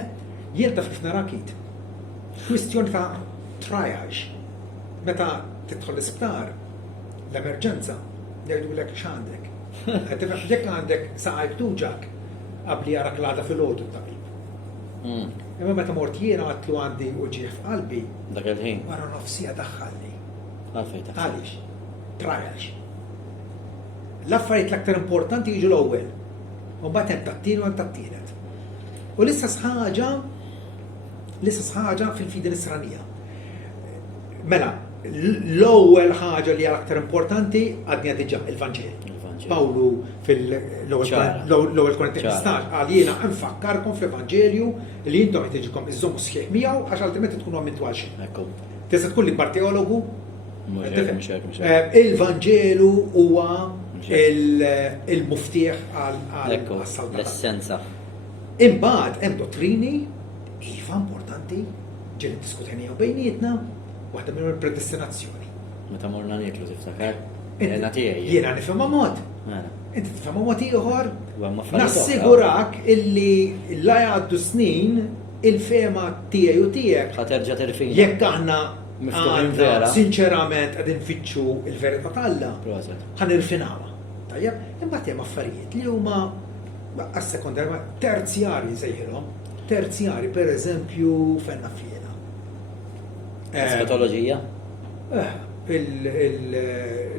jien taf kif nara kif. Kwistjoni ta' triage. Meta tidħol l-isptar, l-emerġenza, jgħidulek x'għandek. Jekk għandek saqajk tuġak, qabli jarak l-għada fil-ħodu tabib. Imma meta mort jiena għatlu għandi uġieħ f'qalbi. Dak il-ħin. Wara nofsija daħħalni. Għaliex? Triage. L-affarijiet l-aktar importanti jiġu l-ewwel. U mbagħad hemm tat-tieni u hemm tat-tielet. U l-istess ħaġa fil-fidi l-Isranija. Mela, l-ewwel ħaġa li hija l-aktar importanti għadni diġà il-Vanġel. Pawlu fil-ewwel Korinti 15 qal jiena nfakkarkom fl-Evanġelju li intom qed tiġikom iżommu sħiħ miegħu għax altrimenti tkunu għamiltu għal xejn. Tista' tkun li teologu. Il-Vanġelu huwa il-muftieħ għal-salvataġġ. L-essenza. Imbagħad hemm dottrini iva importanti ġieli diskutejna bejnietna waħda minnhom il-predestinazzjoni. Meta morna nieklu tiftakar? Jiena nifhimha mod. Inti tifhimha mod ieħor. Nassigurak illi la jgħaddu snin il-fema tiegħi u tiegħek. Ħaterġa' terfin. Jekk aħna għandna sinċerament qegħdin nfittxu il-verità tagħha. Ħan irfinawha. Tajjeb, imbagħad hemm affarijiet li huma għas-sekondarja terzjarji sejħilhom. Terzjarji pereżempju fejn naf jiena. Eskatoloġija?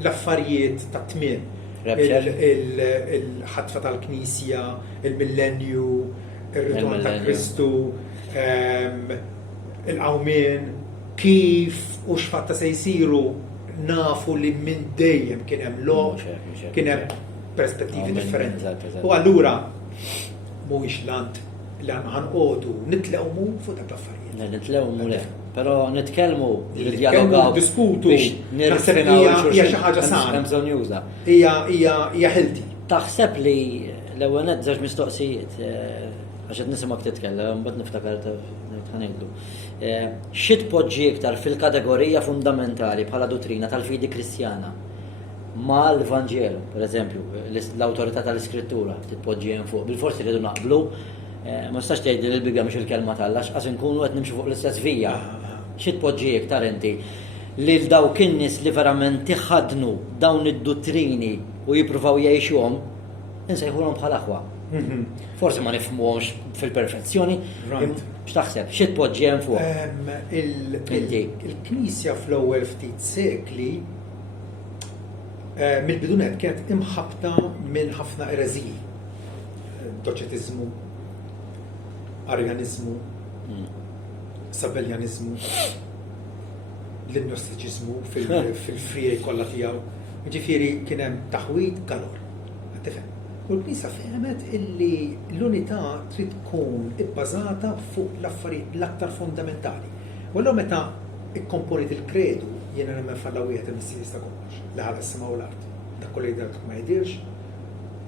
L-affarijiet ta' tmiem. Il-ħatfa tal-Knisja, il-millenju, ir-ritorn ta' Kristu, il-qawmien, kif u x'fatta se jsiru nafu li minn dejjem kien hemm lok, kien hemm perspettivi differenti. U allura mhuwiex lant li għandna ħanqodu nitlewmu fuq dak l-affarijiet. Nitlewmu le, però nitkellmu niddialogaw diskutu naħseb hija xi ħaġa sana. Hija healthy. Taħseb li l-ewwel nett żewġ mistoqsijiet għax qed nisimgħek titkellem, mbagħad niftakar ħanejdu. Xi tpoġġi iktar fil-kategorija fundamentali bħala dottrina tal-fidi Kristjana mal-Vanġelu, pereżempju, l-awtorità tal-Iskrittura titpoġġi fuq. Bil-forsi rridu naqblu, ma nistax tgħid li l-Bibja mhux il-kelma tal-għax għax inkunu qed nimxu fuq l-istess vija. Xi tpoġġi iktar inti li dawk in-nies li verament iħadnu dawn id-dottrini u jippruvaw jgħixuhom insejħulhom bħala aħwa. Forsi ma nifhmuhomx fil-perfezzjoni. X'taħseb? Xi tpoġġi hemm fuq? Il-Knisja fl-ewwel ftit sekli mill-bidunet kienet imħabta minn ħafna ereżiji. Doċetiżmu, arjanizmu, sabeljanizmu, l-gnostiċizmu fil-frieri kollha tiegħu. Ġifieri kien hemm taħwid galor. Tifhem. U l-Knisja fehmet illi l-unità trid tkun ibbażata fuq l-affarijiet l-aktar fondamentali. U allura meta ikkomponit il-kredu jiena nemmen fallawiet il-missieri ta' kollox li ħala s-sema u l-art. Dak kollu jidher ma jdirx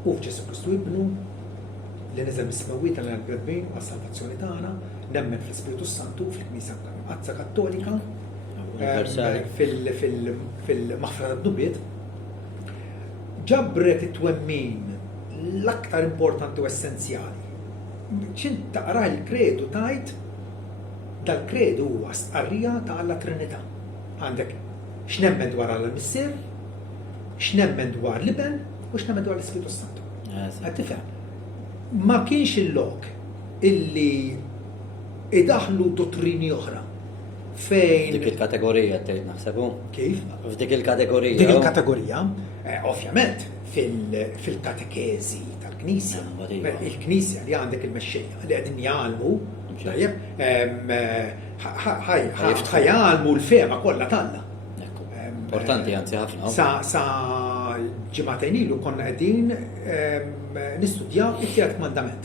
u f'Ġesu Kristu ibnu li niżel mis-semawiet tal-għal-gradbin għas-salvazzjoni tagħna, nemmen fl-Ispiritu Santu fil-Knisja Qazza Kattolika fil-maħfra tad-dubiet ġabret it-twemmin l-aktar importanti u essenzjali. ċint taqra il-kredu tajt dal-kredu huwa stqarrija ta' Alla Trinità. Għandek x'nemmen dwar Alla l-Missier, x'nemmen dwar l-Iben u x'nemmen dwar l-Ispiritu Santu. Qed tifhem. Ma kienx il-lok illi idaħlu dottrini oħra fejn Dik il-kategorija tgħid naħsebu? kif? F'dik il-kategorija. Dik il-kategorija, ovvjament, fil-katekezi tal-Knisja. Il-Knisja li għandek il-mexxejja li qegħdin jgħalmu, ħajjalmu l-fema kollha tagħna. Importanti anzi ħafna. Sa ġimagħtejn ilu konna qegħdin nistudjaw it-tielet mandament.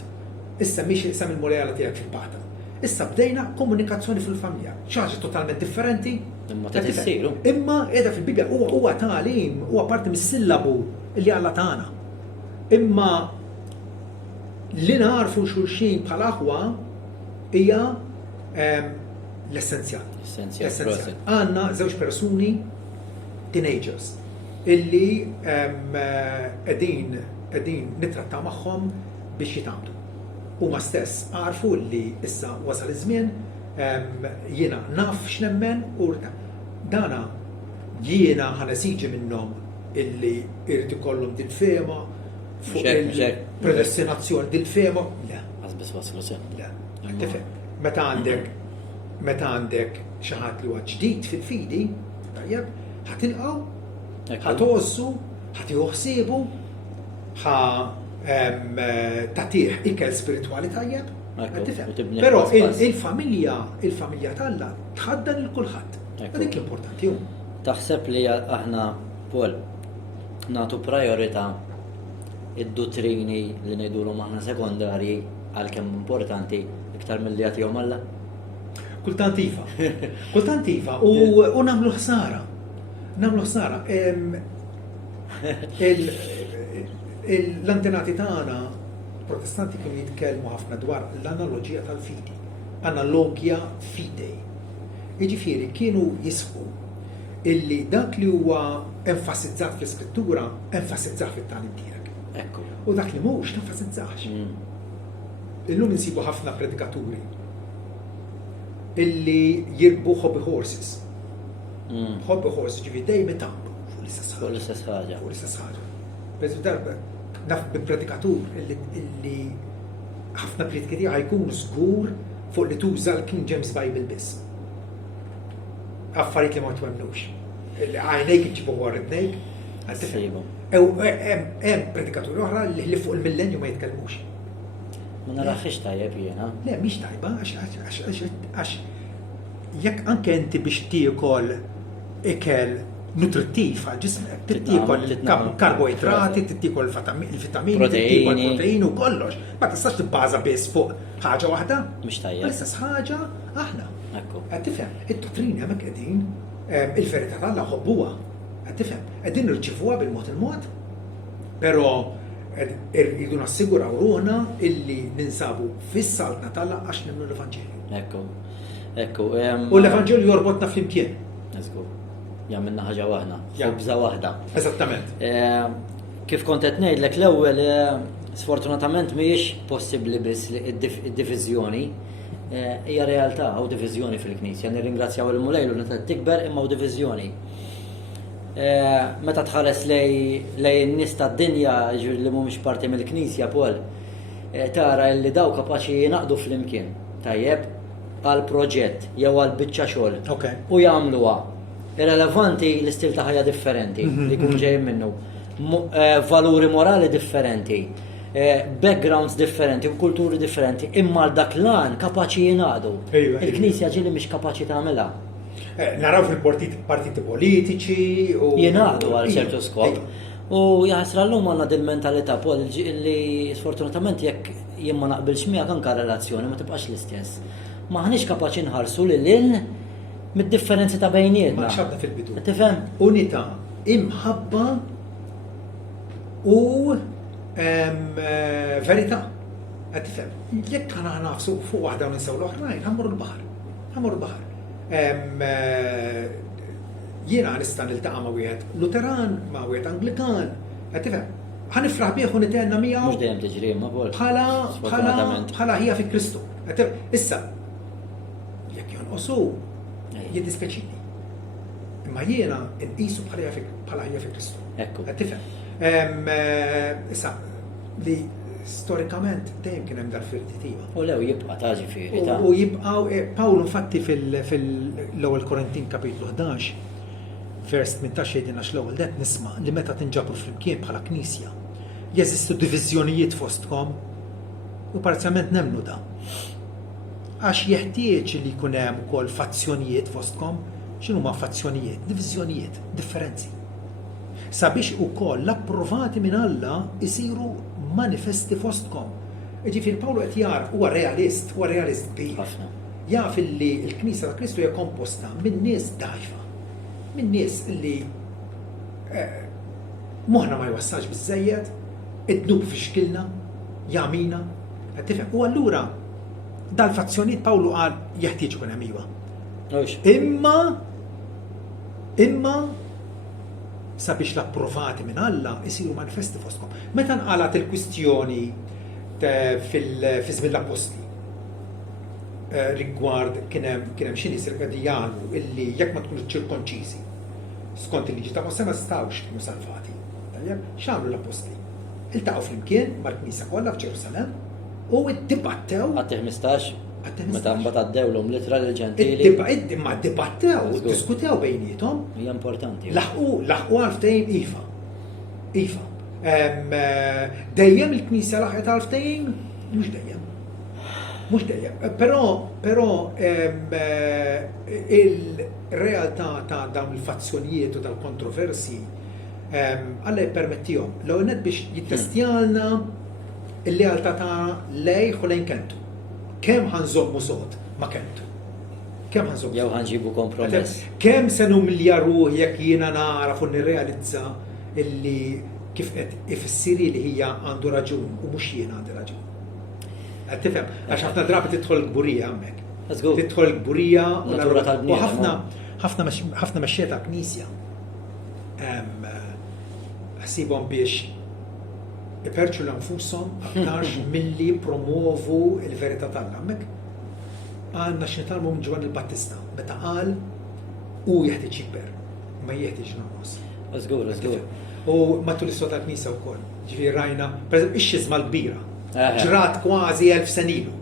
Issa mhix isem il-mulejala tiegħek fil-bata. Issa bdejna komunikazzjoni fil-familja. Ċaġa totalment differenti. Imma ta' tissiru. Imma qiegħda fil-Bibja huwa tagħlim, huwa parti mis-sillabu li Alla tagħna. Imma li narfu xulxin bħal aħwa hija l-essenzjal. Għandna żewġ persuni teenagers illi qegħdin nittrattaw magħhom biex jitgħamdu. Huma stess għarfu li issa wasal iż-żmien jiena naf x'nemmen u dana jiena ħanesiġi minnhom illi irid ikollhom din fema fuq il-predestinazzjoni din fema. Le. Għazbis waslu se. Le. Tifhem. Meta għandek xi ħadd li huwa ġdid fil-fidi, tajjeb, ħatilqgħu, ħatossu, ħatiħu ħsiebu, tatih ikel spirituali tajjeb. Però il-familja talla tħaddan il-kulħadd. Dik l-importanti hu. Taħseb li aħna Paul nagħtu priorità id-dottrini li ngħidulhom aħna sekondarji għalkemm importanti iktar milli jagħtihom Alla? Kultant iva. U nagħmlu ħsara. L-antenati tagħna protestanti kienu jitkellmu ħafna dwar l-analogija tal-fidi. Analogja fidei. Jiġifieri kienu jisħu illi dak li huwa enfasizzat fl-iskrittura enfasizzat fit-tagħlim tiegħek. Ekku. U dak li mhux nenfasizzax. Illum insibu ħafna predikaturi illi jirbu hobby horses. Hobby horses ġifieri dejjem tagħmlu fuq l-istess ħaġa. Beżu darba naf bil-predikatur illi ħafna predikati ħajkunu żgur fuq li tuża l-King James Bible biss. Affarijiet li ma twemmnux. Għajnejk iġibu wara id-nejk. Hemm predikaturi oħra li fuq il-millenju ma jitkellmux. Ma naraħx tajjeb jiena. Le, mhix tajba għax jekk anke inti biex tiekol ikel nutrittiv għal-ġismek, tittikol karboidrati, tittikol il-vitamini, tittikol proteini u kollox. Ma tistax tibbaża biss fuq ħaġa waħda. Mhux tajjeb. L-istess ħaġa aħna. Ekku. Qed tifhem, id-dottrini hemmhekk qegħdin il-verità tagħna ħobbuha. Qed tifhem, qegħdin nirċivuha bil-mod il-mod. Però irridu nassiguraw ruħna illi ninsabu fis-saltna tagħna għax nemmnu l-Evanġelju. Ekku. U l-Evanġelju jorbotna flimkien. Eżgur. Jagħmilna ħaġa waħda, ħobża waħda. Eżattament. Kif kont qed ngħidlek l-ewwel sfortunatament mhijiex possibbli biss id-diviżjoni. Hija realtà hawn diviżjoni fil-Knisja. Nirringrazzjaw il-mulejl u meta tikber imma hawn diviżjoni. Meta tħares lej n-nies tad-dinja li mhumiex parti mill-Knisja Paul, tara li daw kapaċi jinaqdu flimkien. Tajjeb għal proġett jew għal biċċa xogħol. U jagħmluha. Irrelevanti l-istil ta' ħajja differenti li kun ġej minnu. Valuri morali differenti. backgrounds differenti u kulturi differenti, imma dak lan kapaċi jingħadu. Il-Knisja ġieli mhix kapaċi tagħmilha. Naraw fil-partiti politiċi u jingħadu għal ċertu skop. U jaħsra l-lum għandna din mentalità Paul li sfortunatament jekk jien ma naqbilx miegħek anke relazzjoni ma tibqax l-istess. Maħniex kapaċi nħarsu lil mid-differenzi ta' bejnietna. Ma xabda fil-bidu. Tifhem? Unità imħabba u verità. Tifhem. Jekk ħana nafsu fuq waħda u ninsew l-oħrajn, ħammur l-baħar. Jiena nista' niltaqa' ma' wieħed Luteran, ma' wieħed Anglikan. Tifhem. Ħanifraħ bih u nitenna miegħu. Mhux dejjem tiġri ma' Paul. Bħala hija fi Kristu. Issa, jekk jonqosu, jiddispeċini. Imma jiena nqisu bħala hija fi Kristu. Ekku. Tifhem. Issa li storikament dejjem kien hemm dal-firditiva. U lew jibqa' ta' ġifieri ta'. U jibqgħu Pawlu infatti fil-ewwel Korintin kapitlu 11 vers 18 jgħidilna x'l-ewwel det nisma' li meta tinġabru flimkien bħala Knisja jeżistu diviżjonijiet fostkom u parzjalment nemmnu da. Għax jeħtieġ li jkun hemm ukoll fazzjonijiet fostkom, x'inhuma fazzjonijiet, diviżjonijiet, differenzi. Sabiex ukoll l-approvati minn Alla isiru manifesti fostkom. Ġifier Pawlu qed jar huwa realist kbir. Jaf li l-Knisja ta' Kristu hija komposta minn nies dgħajfa, minn nies li moħħna ma jwassalx biżżejjed, id-dnub fi xkilna, jamina, qed tifhem. U allura dal-fazzjonijiet Pawlu qal jeħtieġ ikun hemm iva. Imma sabiex l-approvati minn Alla jisiru manifesti fostkom. Meta nqalat il-kwistjoni fi żmien l-Apostli rigward kien hemm xi nies qed jagħmlu illi jekk ma tkunux ċirkonċiżi skont il-liġi ta' Mosè ma stawx kienu salvati. X'għamlu l-Apostli? Iltaqgħu flimkien mal-Knisja kollha f'Ġerusalemm u iddibattew. Għatti 15 meta mbagħad għaddewlhom litra lill-ġentili. Imma ddibattew, diskutew bejniethom. Hija importanti. Laħqu għalftejn iva. Dejjem il-Knisja laħqet għalftejn? Mhux dejjem. Però il-realtà ta' dawn il-fazzjonijiet u tal-kontroversi Alla jippermettihom l-ewwel biex jittestjalna il-lealtà ta' lejh u lejn Kentu. Kemm ħanżommu sod ma' Kentu? Kemm ħanżommu? Jew ħanġibu kompromess. Kemm se numilja ruħi jekk jiena naraf u nirrealizza illi kif qed ifissieri li hija għandu raġun u mhux jien għandi raġun. Qed tifhem, għax ħafna drabi tidħol l-gburija hemmhekk. Tidħol l-gburija u ħafna mexxiet ta' Knisja ħsibhom biex iperċu l-anfushom aktarx milli promuovu il-verità tagħna. Hemmhekk għandna x'nitalmu minn Ġwan il-Battista meta qal u jeħtieġ jikber ma jeħtieġ nonqos. Żgur. U matul is-sota tal-Knisja wkoll. Ġifieri rajna, pereżempju ix-xizma l-kbira. Ġrat kważi 1000 sen ilu.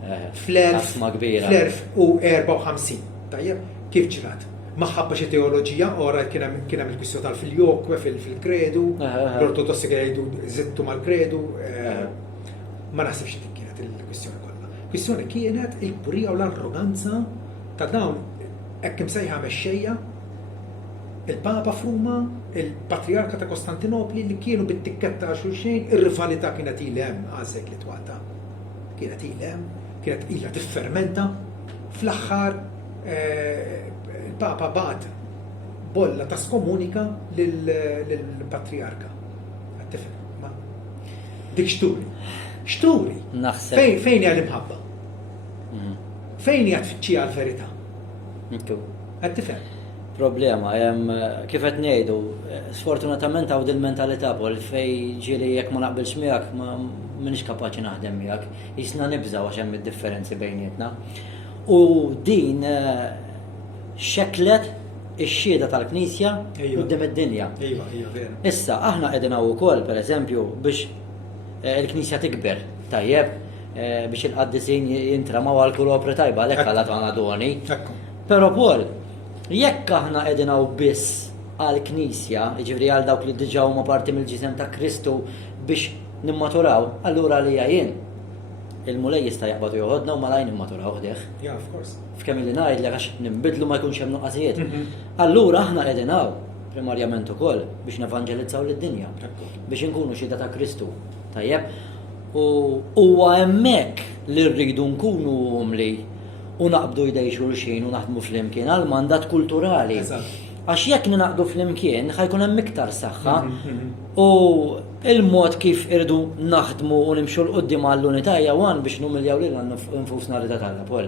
fl-1054. Tajjeb, kif ġrat? Maħħabba xi teoloġija, ora kien hemm il-kwistjoni tal-filjokwe fil-kredu, l-Ortodossi jgħidu żittu mal-kredu, ma naħsibx dik kienet il-kwistjoni kollha. Kwistjoni kienet il-kburija u l-arroganza ta' dawn hekk imsejħa mexxejja il-Papa f'Ruma, il-Patriarka ta' Kostantinopli li kienu bit-tikketta għal xulxejn, ir-rivalità kienet ilhem għażek li twata. Kienet ilha tiffermenta, fl-aħħar il-Papa bat bolla ta' skomunika lill-Patriarka. Għattifem, ma? Dik xturi. Naħseb. Fejn hija l-imħabba? Fejn hija tfittxija l-verità? Għattifem. Problema, kif qed ngħidu, sfortunatament hawn din mentalità Paul fej ġieli jekk ma naqbilx miegħek m'iniex kapaċi naħdem miegħek, jisna nibżgħu għax hemm id-differenzi bejnietna. U din xeklet ix-xhieda tal-Knisja quddiem id-dinja. Issa aħna qegħdin hawn ukoll pereżempju biex il-Knisja tikber tajjeb biex il-qaddisin jintramaw għal kulopri tajba għalhekk għal tagħna doni. Però Paul, jekk aħna qegħdin hawn biss għall-Knisja, jiġifieri għal dawk li diġà huma parti mill-ġisem ta' Kristu biex nimmaturaw, allura li jien il-mulej jista' jaqbad joħodna u malajn nimmaturaw ħdeħ. Yeah, of course. F'kemm li ngħid li għax nimbidlu ma jkunx hemm nuqqasijiet. Allura aħna qegħdin hawn primarjament ukoll biex nevanġelizzaw lid-dinja, biex inkunu xhieda ta' Kristu. Tajjeb? U huwa hemmhekk li rridu nkunu umli u naqbdu jdej xulxin u naħdmu flimkien għal mandat kulturali. Għax jekk ninaqdu flimkien ħajkun hemm iktar saħħa u il-mod kif irdu naħdmu u nimxu l-qoddim għall-unità hija wan biex numiljaw lil nfusna rida tagħna Pol.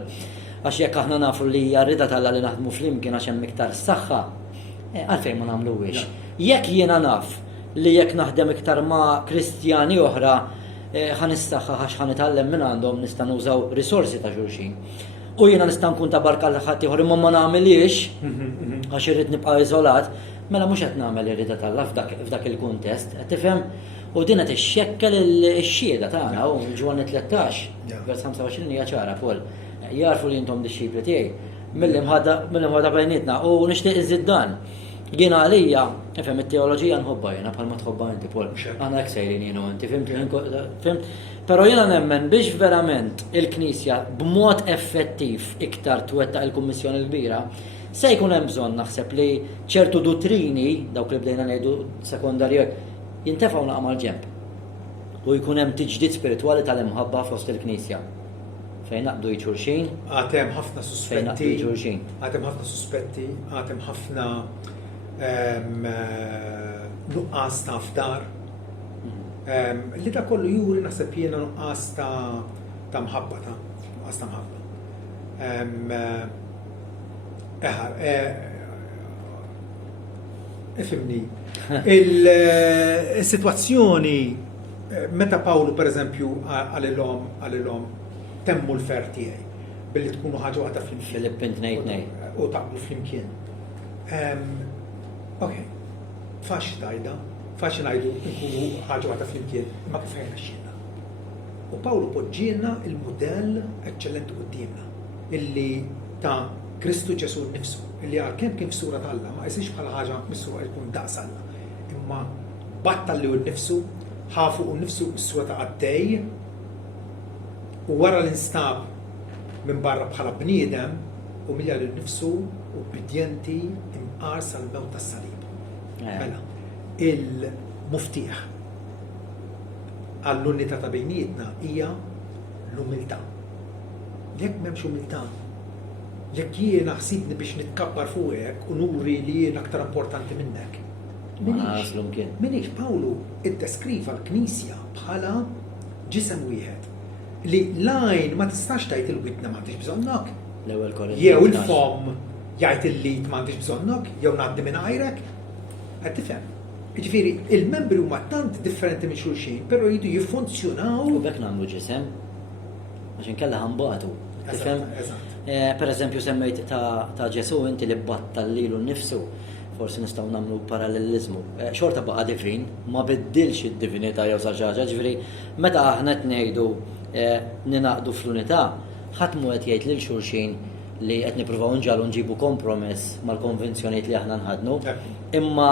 Għax jekk aħna nafu li hija rida tagħna li naħdmu flimkien għax hemm iktar saħħa, għalfejn ma nagħmluhiex. Jekk jiena naf li jekk naħdem iktar ma' Kristjani oħra ħanissaħħa għax ħanitgħallem minn għandhom nista' nużaw risorsi ta' xulxin. U jiena nista' nkun ta' barka l ħadd ieħor imma ma nagħmilix għax irrid nibqa' iżolat, mela mhux qed nagħmel ir-rida tal-Alla f'dak il-kuntest, qed tifhem? U din qed ixxekkel ix-xhieda tagħna u Ġwanni 13, vers 25 hija ċara Pol. Jarfu li intom dixxipli tiegħi mill-imħada bejnietna u nixtieq iżid dan. Jiena għalija, ifhem it-teoloġija nħobba jiena bħalma tħobba inti Pol. Aħna hekk sejrin jienu inti fimt? Però jiena nemmen biex verament il-Knisja b'mod effettiv iktar twettaq il-Kummissjoni l-kbira, se jkun hemm bżonn naħseb li ċertu dottrini dawk li bdejna ngħidu sekondarju jintefgħu naqma l-ġemp. U jkun hemm tiġdid spiritwali tal-imħabba fost il-Knisja. Fejn naqbdu jċurxin. Għatem ħafna suspetti. Għatem ħafna suspetti, għatem ħafna nuqqas ta' fdar. Li da kollu juri naħseb jiena nuqqas ta' mħabba nuqqas ta' mħabba. Ifimni, il-situazzjoni meta Pawlu per eżempju għalilhom temmu l-fer tiegħi billi tkunu ħaġa waħda flimkien. Filippin 2:2. U taqblu flimkien. Ok, faċli tajda, faċli ngħidu nkunu ħaġa waħda flimkien, imma kif ħajna xjiena. U Pawlu poġġielna il-mudell eċċellenti qudiemna illi ta' Kristu Ġesu nnifsu, illi għalkemm kien f'sura ta' Alla, ma jsirx bħala ħaġa missuqa jkun daqs Alla. Imma battalli u nnifsu, ħafu u nnifsu s-sura ta' għaddej, u wara l-instab minn barra bħala bniedem u milja l-nifsu u bidjenti imqars għal-mewt tas-salib. Mela, il-muftiħ għall-unità ta' bejnietna hija l-umiltà. Jekk m'hemmx umiltà, jekk jiena ħsibni biex nitkabbar fuqek u nuri li jiena aktar importanti minnek. Minix Pawlu iddeskriva l-Knisja bħala ġisem wieħed. Li lajn ma tistax tajt il-widna m'għandix bżonnok. Jew il-fom jgħid il-lit m'għandix bżonnok, jew ngħaddi minn għajrek. Qed tifhem. Jiġifieri il-membri huma tant differenti minn xulxin, però jridu jiffunzjonaw. U bekk nagħmlu ġisem għax inkella ħambagħtu. Tifhem? Pereżempju semmejt ta' Ġesu inti li battallilu nnifsu. Forsi nistgħu nagħmlu parallelizmu. Xorta baqa' divin, ma biddilx id-divinità jew sa ħaġa, ġifieri meta aħna qed ngħidu ninaqdu fl-unità, ħadd mu qed jgħid lil xulxin li qed nippruvaw nġalu nġibu kompromess mal-konvenzjonijiet li aħna nħadnu, imma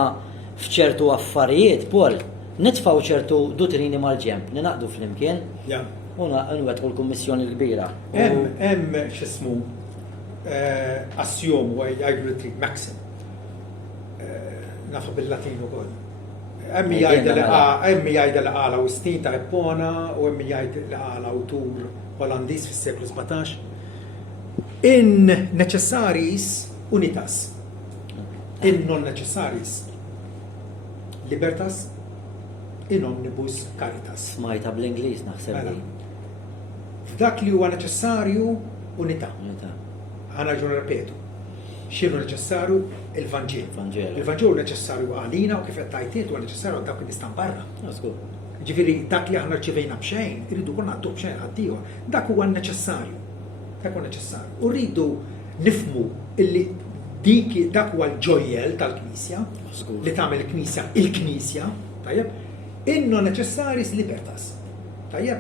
f'ċertu affarijiet Pol nitfgħu ċertu dottrini mal-ġemp, ninaqdu flimkien u nwettqu l-Kummissjoni l-kbira. Hemm x'ismu assjom u jgħidu li maxim. Nafu bil-Latin ukoll. Emmi jgħid li għala u stin ta' Eppona u emmi jgħid li għala u tur Olandiż fis-seklu 17. In necessaris unitas. In non necessaris libertas. In omnibus caritas. Smajta bl-Ingliż naħseb li. F'dak li huwa neċessarju unità. Ħana ġu nirrepetu. X'inhu neċessarju? Il-Vanġel. Il-Vanġel neċessarju għalina u kif qed tajtiet huwa neċessarju għal dawk li nistan barra. Ġifieri dak li aħna rċivejna b'xejn, irridu konna għaddu b'xejn ħaddieħor. Dak huwa neċessarju. Dak huwa neċessarju. U rridu nifhmu illi dak huwa l-ġojjel tal-Knisja li tagħmel il-Knisja il-Knisja, tajjeb? Inno neċessaris libertas. Tajjeb?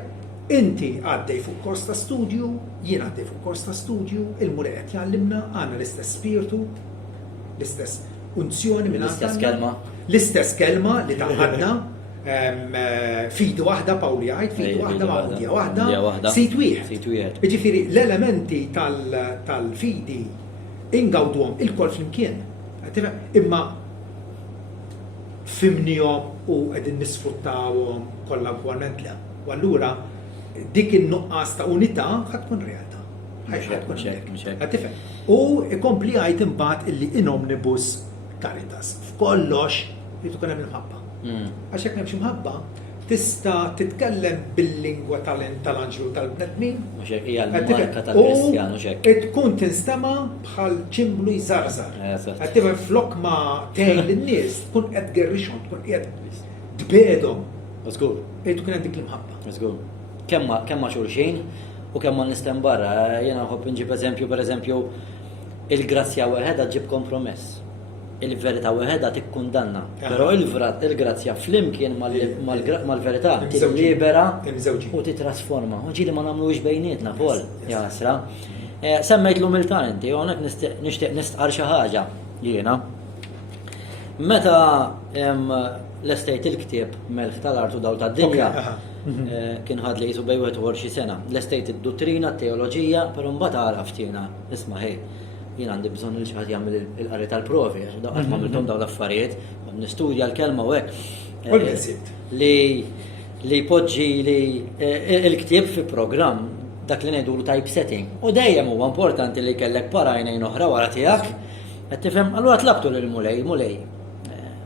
Inti għaddej fuq kors ta' studju, jien għaddej fuq kors ta' studju, il-mulej qed jgħallimna għandna l-istess spiritu, l-istess unzjoni minn l-istess kelma. L-istess kelma li taħadna, Fidu waħda Pawli għajt, fidu waħda ma' Udja waħda, waħda. sit wieħed. Sit wieħed. Jiġifieri l-elementi tal-fidi ingawduhom il-kol flimkien. Imma fimnihom u qegħdin nisfruttawhom kollha b'wament le. U allura dik in-nuqqas ta' unità ħadd tkun realtà. Tifhem. U ikompli għajt imbagħad illi in omnibus caritas. F'kollox jrid ikun hemm il-ħabba. Għax hekk m'hemmx imħabba, tista' titkellem bil-lingwa tal-anġlu tal-bnedmin. Mhux hekk hija l-marka tal-Kristjanu x'hekk. U tkun tinstema' bħal ċimblu jżarżar. Qed tifhem flok ma tgħin lin-nies tkun qed gerrixhom, tkun qed tbedhom. Żgur. Tkun hemm dik l-imħabba. Żgur. Kemm ma' xulxin u kemm ma' nistem barra, jiena nħobb inġib pereżempju il-grazzja weħeda ġib kompromess. Il-verità weħeda tikkundanna, però il-grazzja flimkien mal-verità tillibera u titrasforma. U ġieli ma nagħmluhiex bejnietna Paul, jasra. Semmejt l-umiltà inti, u hawnhekk nixtieq nistqar xi ħaġa jiena. Meta l-estejt il-ktieb Melħ tal-Artu dawl tad-dinja kien ħad li jisu bej 21 sena. L-estejt id-dottrina, t-teoloġija, però mbagħad għaraf tiena isma' ħej. Jien għandi bżonn li xi ħadd jagħmel il-qari tal-provi, għax qatt m'għamilthom dawn l-affarijiet, nistudja l-kelma u hekk. Li jpoġġi li l-ktieb fi programm dak li ngħidulu typesetting. U dejjem huwa importanti li jkellek parajnejn oħra wara tiegħek. Qed tifhem, allura tlabtu lil mulej.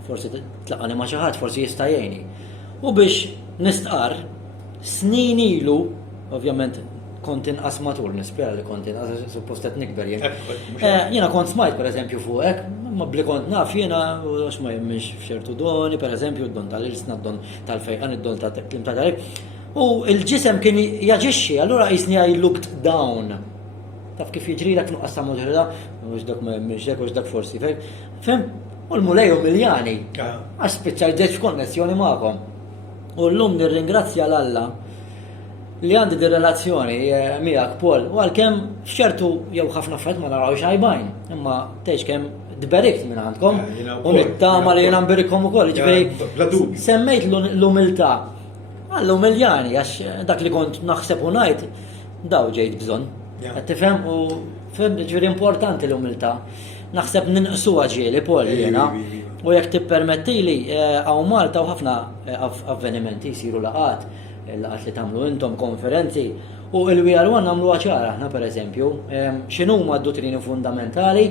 Forsi tlaqani ma' xi ħadd, forsi jista' jgħinni. U biex nistqar snin ilu, ovvjament kont inqas matul, nispera li kont inqas suppost qed nikber jien. Jiena kont smajt pereżempju fuq hekk, ma bli kont naf jiena għax ma jemmix f'ċertu doni, pereżempju d-don tal-irsna, d-don tal-fejqan, id-don tal-klim tal-għalek. U l-ġisem kien jaġixxi, allura qisni I looked down. Taf kif jiġri dak nuqqas ta' modħira, mhux dak ma jemmix hekk, dak forsi fejn. Fem, u l-mulej umiljani. Għax spiċċajt f'konnessjoni magħhom. U llum nirringrazzja l-Alla li għandi di relazzjoni miegħek Paul, u għalkemm f'ċertu jew ħafna affarijiet ma narawx għajbajn, imma tgħidx kemm dberikt minn għandkom u nittama li jiena nberikhom ukoll, ġifieri semmejt l-umiltà. Għall-umiljani għax dak li kont naħseb u ngħid daw ġejt bżonn. Qed tifhem u fhem ġifieri importanti l-umiltà. Naħseb ninqsuha ġieli Paul jiena. U jekk tippermettili hawn Malta u ħafna avvenimenti jsiru laqgħat li tagħmlu intom konferenzi u l-WR1 nagħmlu ċara aħna pereżempju x'inhuma d-dottrini fundamentali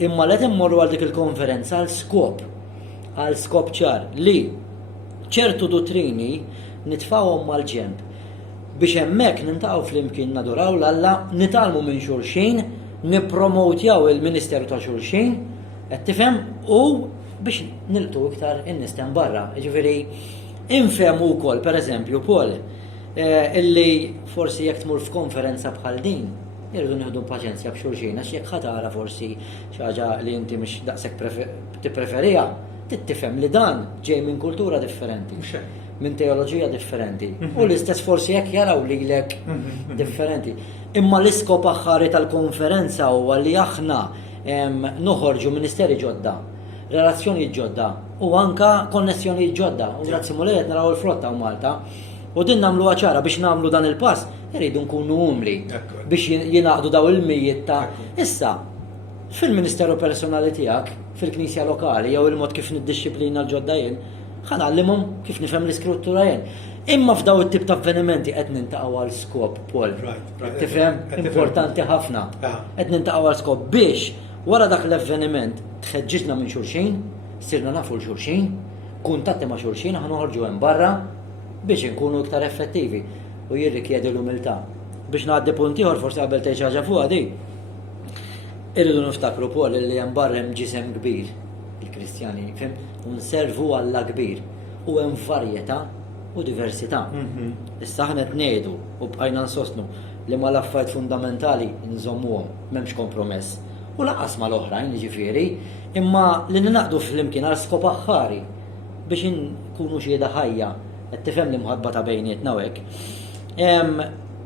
imma qed immorru għal dik il-konferenza għal skop ċar li ċertu dottrini nitfgħuhom mal-ġenb biex hemmhekk nintaqgħu flimkien naduraw l-Alla, nitalmu minn xulxin, nippromowtjaw il-Ministeru ta' xulxin, qed tifhem u biex nilqtu iktar in-nies barra. Ġifieri infhemu wkoll pereżempju Paul illi forsi jekk tmur f'konferenza bħal din irridu nieħdu paċenzja b'xulxin għax jekk ħatara forsi xi ħaġa li inti mhux daqshekk tippreferija tifhem li dan ġej minn kultura differenti, minn teoloġija differenti. U l-istess forsi jekk jaraw lilek differenti. Imma l-iskop aħħari tal-konferenza huwa li aħna noħorġu ministeri ġodda, relazzjoni ġodda u anka konnessjoni ġodda. U grazzi mulejt naraw il-flotta u Malta. U din nagħmlu ċara biex nagħmlu dan il-pass, irridu nkunu umli biex jingħaqdu daw il-mijiet ta' issa fil-Ministeru personali tiegħek, fil-Knisja lokali jew il-mod kif niddixxiplina l-ġodda jien, ħanallimhom kif nifhem l-iskrittura jien. Imma f'daw it-tip ta' avvenimenti qed nintaqgħu għal skop Paul. Tifhem importanti ħafna. Qed nintaqgħu għal skop biex wara dak l-avveniment tħeġġitna minn xulxin, sirna nafu l-xulxin, kuntatti ma' xulxin ħanoħorġu hemm barra biex inkunu iktar effettivi u jirrikjedi l-umiltà. Biex ngħaddi punt ieħor forsi qabel tgħid xi ħaġa fuqha di. Irridu niftakru Paul li hemm barra hemm ġisem kbir il-Kristjani, fim, u nservu Alla kbir u hemm varjetà u diversità. Issa aħna qed ngħidu u bqajna nsostnu li ma l-affarijiet fundamentali nżommuhom m'hemmx kompromess. U laqas mal-oħrajn jiġifieri, imma li ninaqdu flimkien għal skop aħħari biex inkunu xhieda ħajja qed tifhem li mħabba ta' bejnietna hekk.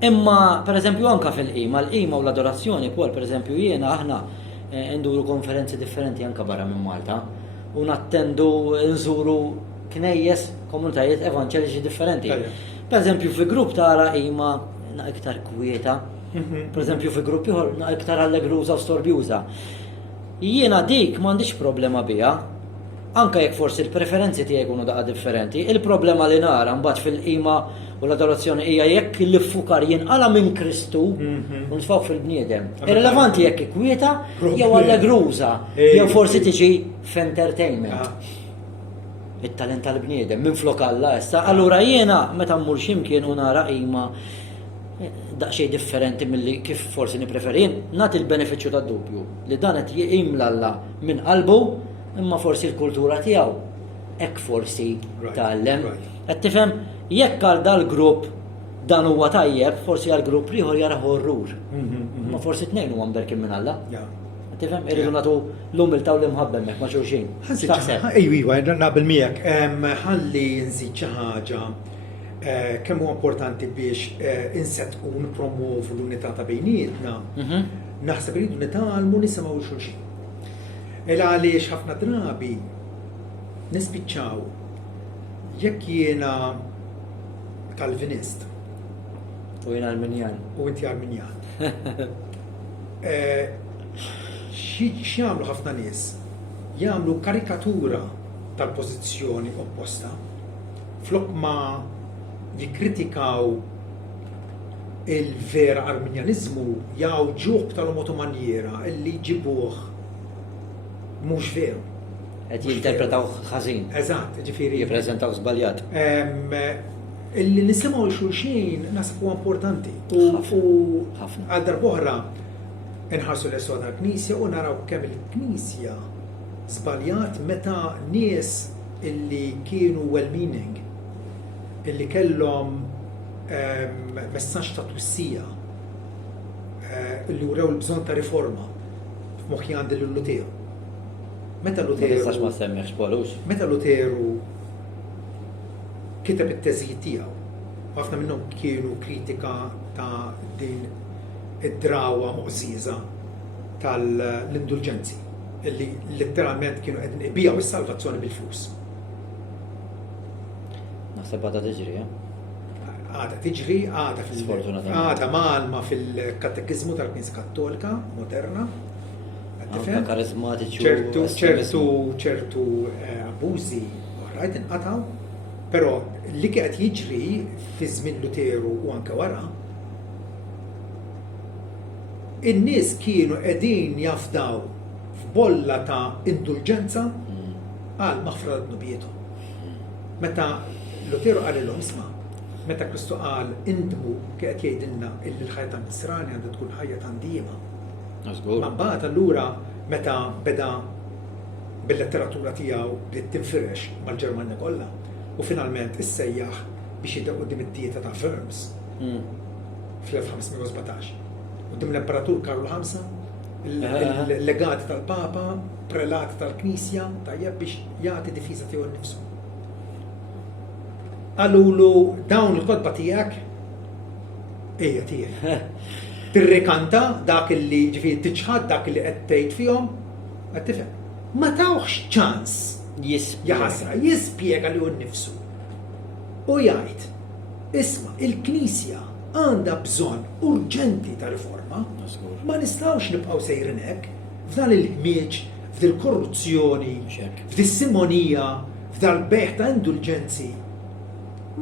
Imma pereżempju anke fil-qima, l-qima u l-adorazzjoni Paul pereżempju jiena aħna nduru konferenzi differenti anke barra minn Malta u nattendu nżuru knejjes komunitajiet evanġeliċi differenti. Per eżempju, fi grupp tara ima iktar kwieta, per eżempju fi grupp ieħor iktar allegruża u storbjuża. Jiena dik m'għandix problema biha, anke jekk forsi l-preferenzi tiegħi jkunu daqqa differenti. Il-problema li nara mbagħad fil-qima u l-adorazzjoni hija jekk l-iffukar jinqala minn Kristu u nsfaw fil-bniedem. Irrelevanti jekk ikwieta jew allegruża jew forsi tiġi f'entertainment. it-talent tal-bniedem minn flok Alla issa. Allura jiena meta mmur x'imkien u nara qima daqsxejn differenti milli kif forsi nippreferi jien nagħti l-benefiċċju tad-dubju li dan qed jimla Alla minn qalbu imma forsi l-kultura tiegħu hekk forsi tgħallem. Qed tifhem jekk għal dal-grupp dan huwa tajjeb, forsi għal grupp ieħor jara horrur. Ma forsi tnejn huwa mberkin minn Alla. Tifhem irridu nagħtu l-umiltà u l-imħabbem ma' xulxin. Ejwa, naqbel miegħek. Ħalli nżid xi ħaġa kemm huwa importanti biex insettqu nippromovu l-unità ta' bejnietna. Naħseb iridu nitgħallmu nisimgħu xulxin. Għaliex ħafna drabi nispiċċaw jekk jiena Kalvinist. U jiena Arminjan. U inti Arminjan. X'jagħmlu ħafna nies? Jagħmlu karikatura tal-pożizzjoni opposta flok ma jikkritikaw il-vera Arminjanizmu jawġuh tal-motu maniera illi ġibuh mhux veru. Qed jinterpretaw ħażin. Eżatt, ġifieri. Jippreżentaw żbaljat. Illi nisimgħu xulxin naħseb huwa importanti. U għal darb'oħra inħarsu l-eswa tal-Knisja u naraw kemm il-Knisja żbaljat meta nies illi kienu well-meaning, illi kellhom messaġġ ta' twissija, illi wrew il-bżonn ta' riforma f'moħħi għandi l-Luteru. Meta Luteru kiteb it-teżijiet tiegħu, ħafna minnhom kienu kritika ta' din id-drawa muqżiża tal-indulġenzi, illi letteralment kienu qegħdin ibijaw is-salvazzjoni bil-flus. Naħseb għadha tiġri, Għadha tiġri, għadha malma fil-katekizmu tal-Knisja Kattolika moderna. ċertu abbużi oħrajn inqataw, però li qed jiġri fi żmien Luteru u anke wara, in-nies kienu qegħdin jafdaw f'bolla ta' indulġenza għal maħfra d-nubietu. Meta Luteru qalilhom isma', meta Kristu qal indmu qed jgħidilna illi l-ħajja tan-nisrani għandha tkun ħajja tandiema. Ma mbagħad allura meta beda bil-letteratura tiegħu bdiet tinfirex mal-Ġermanja kollha u finalment issejjaħ biex jibdew quddiem id-dieta ta' Worms fl-1517. Quddiem l-Imperatur Karlu V, il-legati tal-Papa, prelati tal-Knisja, tajjeb biex jagħti difiża tiegħu nnifsu. Qalulu dawn il-kodba tiegħek ejja tiegħek. Tirrikanta dak illi ġifieri tiġħad dak illi qed tgħid fihom, qed tifhem. Ma tawx ċans jispjega li hu nnifsu. U jgħid, isma' il-Knisja għandha bżonn urġenti ta' riforma, ma nistgħux nibqgħu sejrin hekk f'dan il-ħmieġ, f'dil korruzzjoni, f'dis-simonija, f'dal beħ ta' indulġenzi.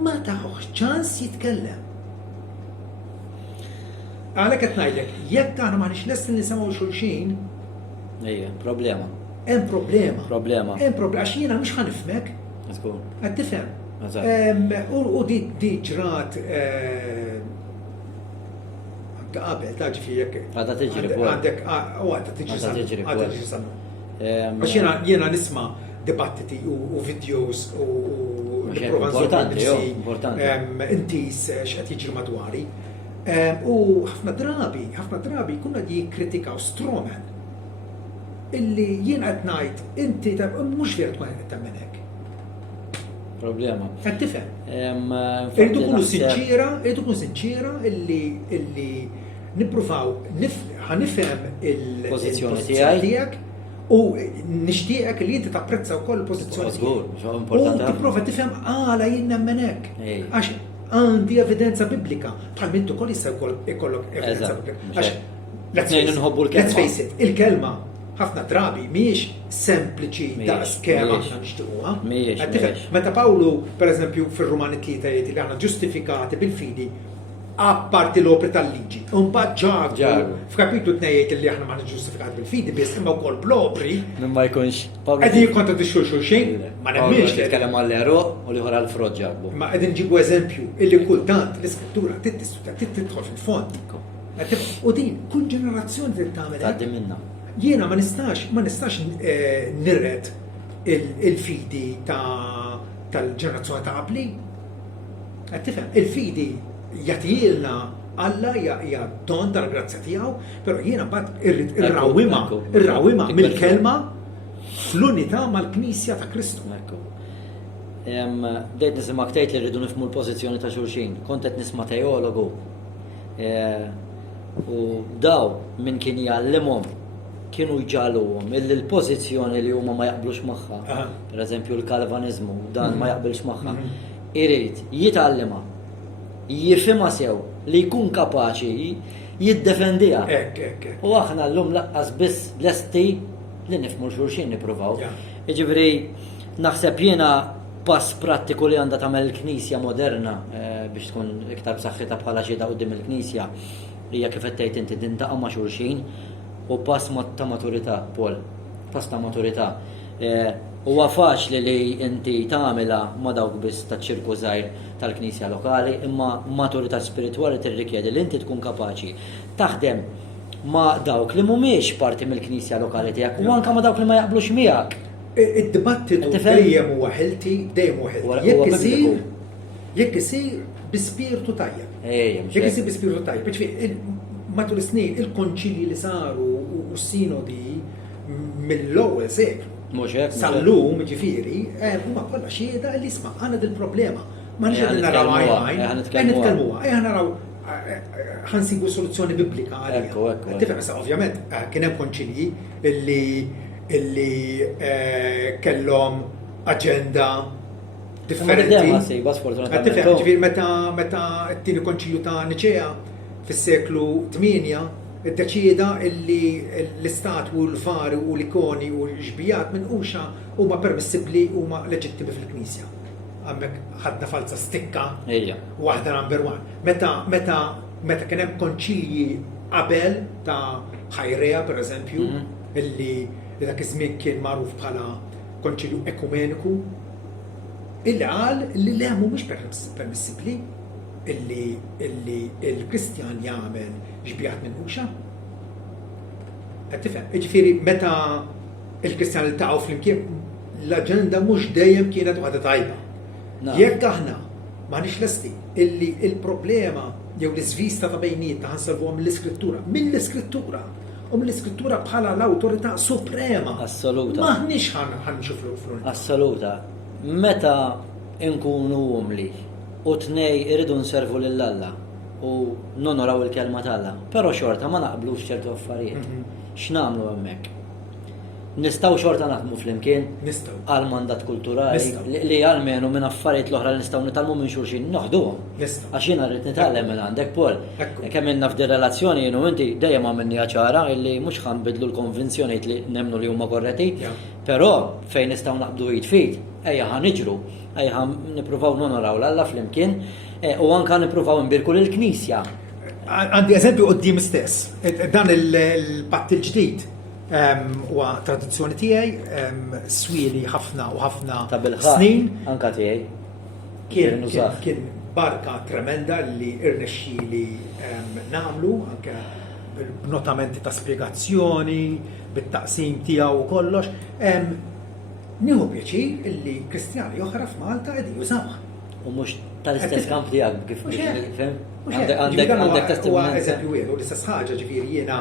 Ma tawx ċans jitkellem. Għalhekk qed ngħidlek, jekk aħna m'aħniex lesti nisimgħu xulxin. Ejja, problema. Hemm problema. Problema. Hemm problema għax jiena mhux ħanifhmek. Qed tifhem. U di ġrat anke qabel ta' ġifieri jekk. Għadha tiġri għandek għadha tiġri sa. Għax jiena nisma' dibattiti u videos u importanti. Inti x'qed jiġri madwari. U ħafna drabi kuna jikkritikaw Stroman illi jien qed ngħid inti mhux veru tkun qed tagħmel hekk. Problema. Qed tifhem. Irridu nkunu sinċira illi nippruvaw ħanifhem il-pożizzjoni tiegħek U nixtieqek li inti tapprezza wkoll il-pożizzjoni Żgur, tiegħi. importanti U ħafna. tipprova tifhem għala jien nemmen hekk. Ej. Għax għandi evidenza biblika. Bħal mintu ukoll jista' ikollok evidenza Eżatt, biblika. mhux Għax hekk. let's Tnejn face it, inħobbu l-kelma. let's face it, il-kelma ħafna drabi mhijiex sempliċi Mhijiex, daqs kemm mhijiex. aħna nixtiequha. Mhijiex, Qed tifhem? mhijiex. Meta Pawlu, pereżempju, fir-Rumani 3 jgħid li aħna ġustifikati bil-fidi apparti l-opri tal-liġi. Imbagħad ġagu f'kapitlu 2 jgħid li aħna ma ġustifikati bil-fidi biss imma wkoll bl-opri Min ma jkunx. qegħdin jikkontradixxu xulxejn, ma nemmix li jitkellem għall-eruq u li ħora l-frott ġarbu. ma qegħdin ġibu eżempju illi kultant l-iskrittura tidħol fil-fond. U din kull ġenerazzjoni trid tagħmel hekk. Tgħaddi minna. Jiena ma nistax nirred il-fidi tal-ġenerazzjoni ta' qabli. Qed tifhem, il-fidi jagħtilna Alla hija don tal-grazzja tiegħu, però jiena mbagħad irrid irrawimha mill-kelma fl-unità mal-Knisja ta' Kristu. Ekku. Bdejt nisimgħek tgħid li rridu nifhmu l-pożizzjoni ta' xulxin. Kont qed nisma' teologu. U daw min kien jgħallimhom kienu jġaluhom il-pożizzjoni li huma ma jaqblux magħha. Pereżempju l-Kalvanizmu dan ma jaqbilx magħha. Irid jitgħallimha, jifhimha sew li jkun kapaċi jiddefendiha. Hekk. U aħna llum laqqas biss lesti li nifhmu xulxin nippruvaw. Jiġifieri naħseb jiena pass prattiku li għandha tagħmel il-Knisja moderna biex tkun iktar b'saħħitha bħala xhieda quddiem il-Knisja hija kif qed tgħid inti tintaqa' ma' xulxin u pass ta' maturità, Paul. Pass ta' maturità. Huwa faċli li inti tagħmilha ma' dawk biss taċ-ċirku żgħir tal-Knisja lokali, imma maturità spiritwali tirrikjedi li inti tkun kapaċi taħdem ma' dawk li mhumiex parti mill-Knisja lokali tiegħek u anke ma' dawk li ma jaqblux miegħek. Id-dibattitu dejjem huwa ħelti, dejjem huwa ħelti. Jekk isir bi spiritu tajjeb. Jekk isir bi spiritu tajjeb. Ġifieri matul is-snin il-konċilji li saru u s-sinodi mill-ewwel seklu. Sal-lum ġifieri huma kollha xhieda li isma' għandna dil-problema. Ma nix qegħdin naraw għajn, nitkellmuha, naraw ħansibu soluzzjoni biblika għalija. Tifhem issa ovvjament kien hemm konċilji illi kellhom aġenda differenti. Tifhem, ġifieri meta t-tieni konċilju ta' Niċea fis-seklu 8 iddeċieda illi l-istatwi u l-fari u l-ikoni u l-ġbijat minquxa huma permissibbli huma leġittimi fil-Knisja. Għamek ħadna falsa stikka waħda number one. Meta kien hemm konċilji qabel ta' Ħajrea pereżempju, illi dak iż-żmien kien magħruf bħala konċilju ekumeniku, illi qal li le mhumiex permissibbli illi il-Kristjan jagħmel ġbijat minquxa. Qed tifhem, jiġifieri meta il-Kristjan iltaqgħu flimkien l-aġenda mhux dejjem kienet waħda tajba. Jekk aħna m'aħniex lesti illi il-problema jew l-iżvista ta' bejnietna ħansolvuha mill-Iskrittura u mill-Iskrittura bħala l-awtorità suprema. Assoluta. M'aħniex ħanxu fl-unità. Assoluta. Meta nkunu umli u tnej irridu nservu lill-Alla u nonoraw il-kelma tal-Alla, però xorta ma naqblux ċertu affarijiet. X'nagħmlu hemmhekk? Nistgħu xorta naħdmu flimkien għal mandat kulturali li għalmenu minn affarijiet l-oħra li nistgħu nitalmu minn xulxin noħduhom. Għax jiena rrid nitgħallem minn għandek Paul. Kemm inna f'di relazzjoni jienu inti dejjem għamilni ċara illi mhux ħanbidlu l-konvinzjonijiet li nemmnu li huma korretti, però fejn nistgħu naqbdu jitfid, ejja ħaniġru, ejja nippruvaw nonoraw l-Alla flimkien u anke nippruvaw nbirku lill-Knisja. Għandi eżempju qudiem stess, dan il-patt il-ġdid. Huwa tradizzjoni tiegħi, swili ħafna u ħafna snin. Anka tiegħi. Kien barka tremenda li irnexxieli nagħmlu anke b'notamenti ta' spjegazzjoni, bit-taqsim tiegħu u kollox. Nieħu pjaċir illi Kristjani oħra f'Malta qegħdin jużawha. U mhux tal-istess kamp tiegħek kif fhem? Għandek testimoni. Eżempju wieħed u l-istess ħaġa ġifieri jiena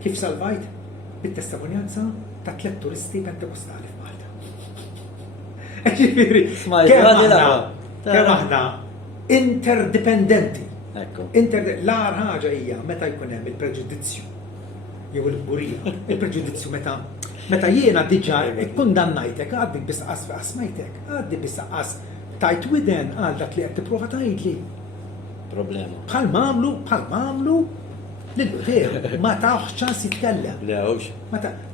kif salvajt bit-testimonjanza ta' 3 turisti pentekostali f'Malta. Ġifieri, kemm aħna interdipendenti. L-agħar ħaġa hija meta jkun hemm il-preġudizzju jew il-gburija. Il-preġudizzju meta jiena diġà ikkundannajtek għaddi bisqas f'qasmajtek, għaddi bisqas tajt widen għal dak li qed tipprova tgħidli. Problema. Bħal mamlu veru, ma taħx ċans jitkellem. Lewx.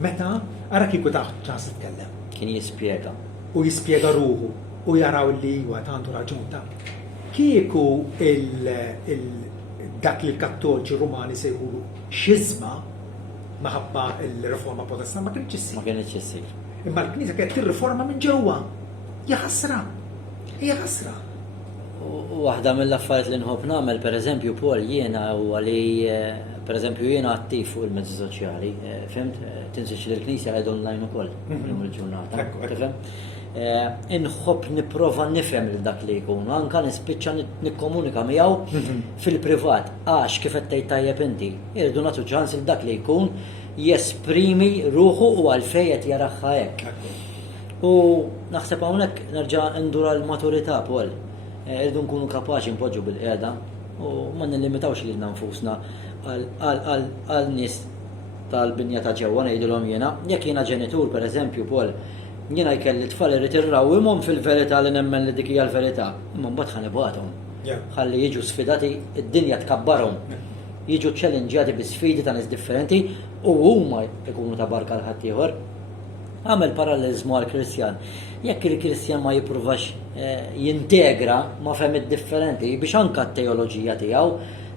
Meta ara kieku taħx ċans jitkellem. Kien jispjega. U jispjega ruħu u jaraw li huwa għandu raġun ta' kieku dak li l-kattoliċi Rumani se jqulu xizma maħabba il-reforma protestant ma kienx issir. Ma kienx issir. Imma l-Knisja kienet tirriforma minn ġewwa. Hija ħasra. Waħda mill-affarijiet li nħobb nagħmel pereżempju Paul jiena huwa li pereżempju jiena attiv fuq il-mezzi soċjali, fimt, tinsiex li l-Knisja qed online ukoll illum il-ġurnata. Tifhem? Inħobb nipprova nifhem lil dak li jkun, anke nispiċċa nikkomunika miegħu fil-privat għax kif qed tgħid tajjeb inti, irridu nagħtu ċans il dak li jkun jesprimi ruħu u għalfejn qed jaraħħa hekk. U naħseb hawnhekk nerġa' ndura l-maturità Paul. Irridu nkunu kapaċi npoġġu bil-qiegħda u ma nillimitawx lilna nfusna għal nies tal-binja ta' ġewwa ngħidulhom jiena, jekk jiena ġenitur pereżempju Paul, jiena jkelli tfal irid irrawwimhom fil-verità li nemmen li dik hija l-verità, imma mbagħad ħanibgħathom. Ħalli jiġu sfidati, id-dinja tkabbarhom. Jiġu ċċellenġjati bi sfidi ta' nies differenti u huma jkunu ta' barka l ħaddieħor. Għamel parallelizmu għal-Kristjan. Jekk il-Kristjan ma jippruvax jintegra ma' fehmiet differenti biex anke t-teoloġija tiegħu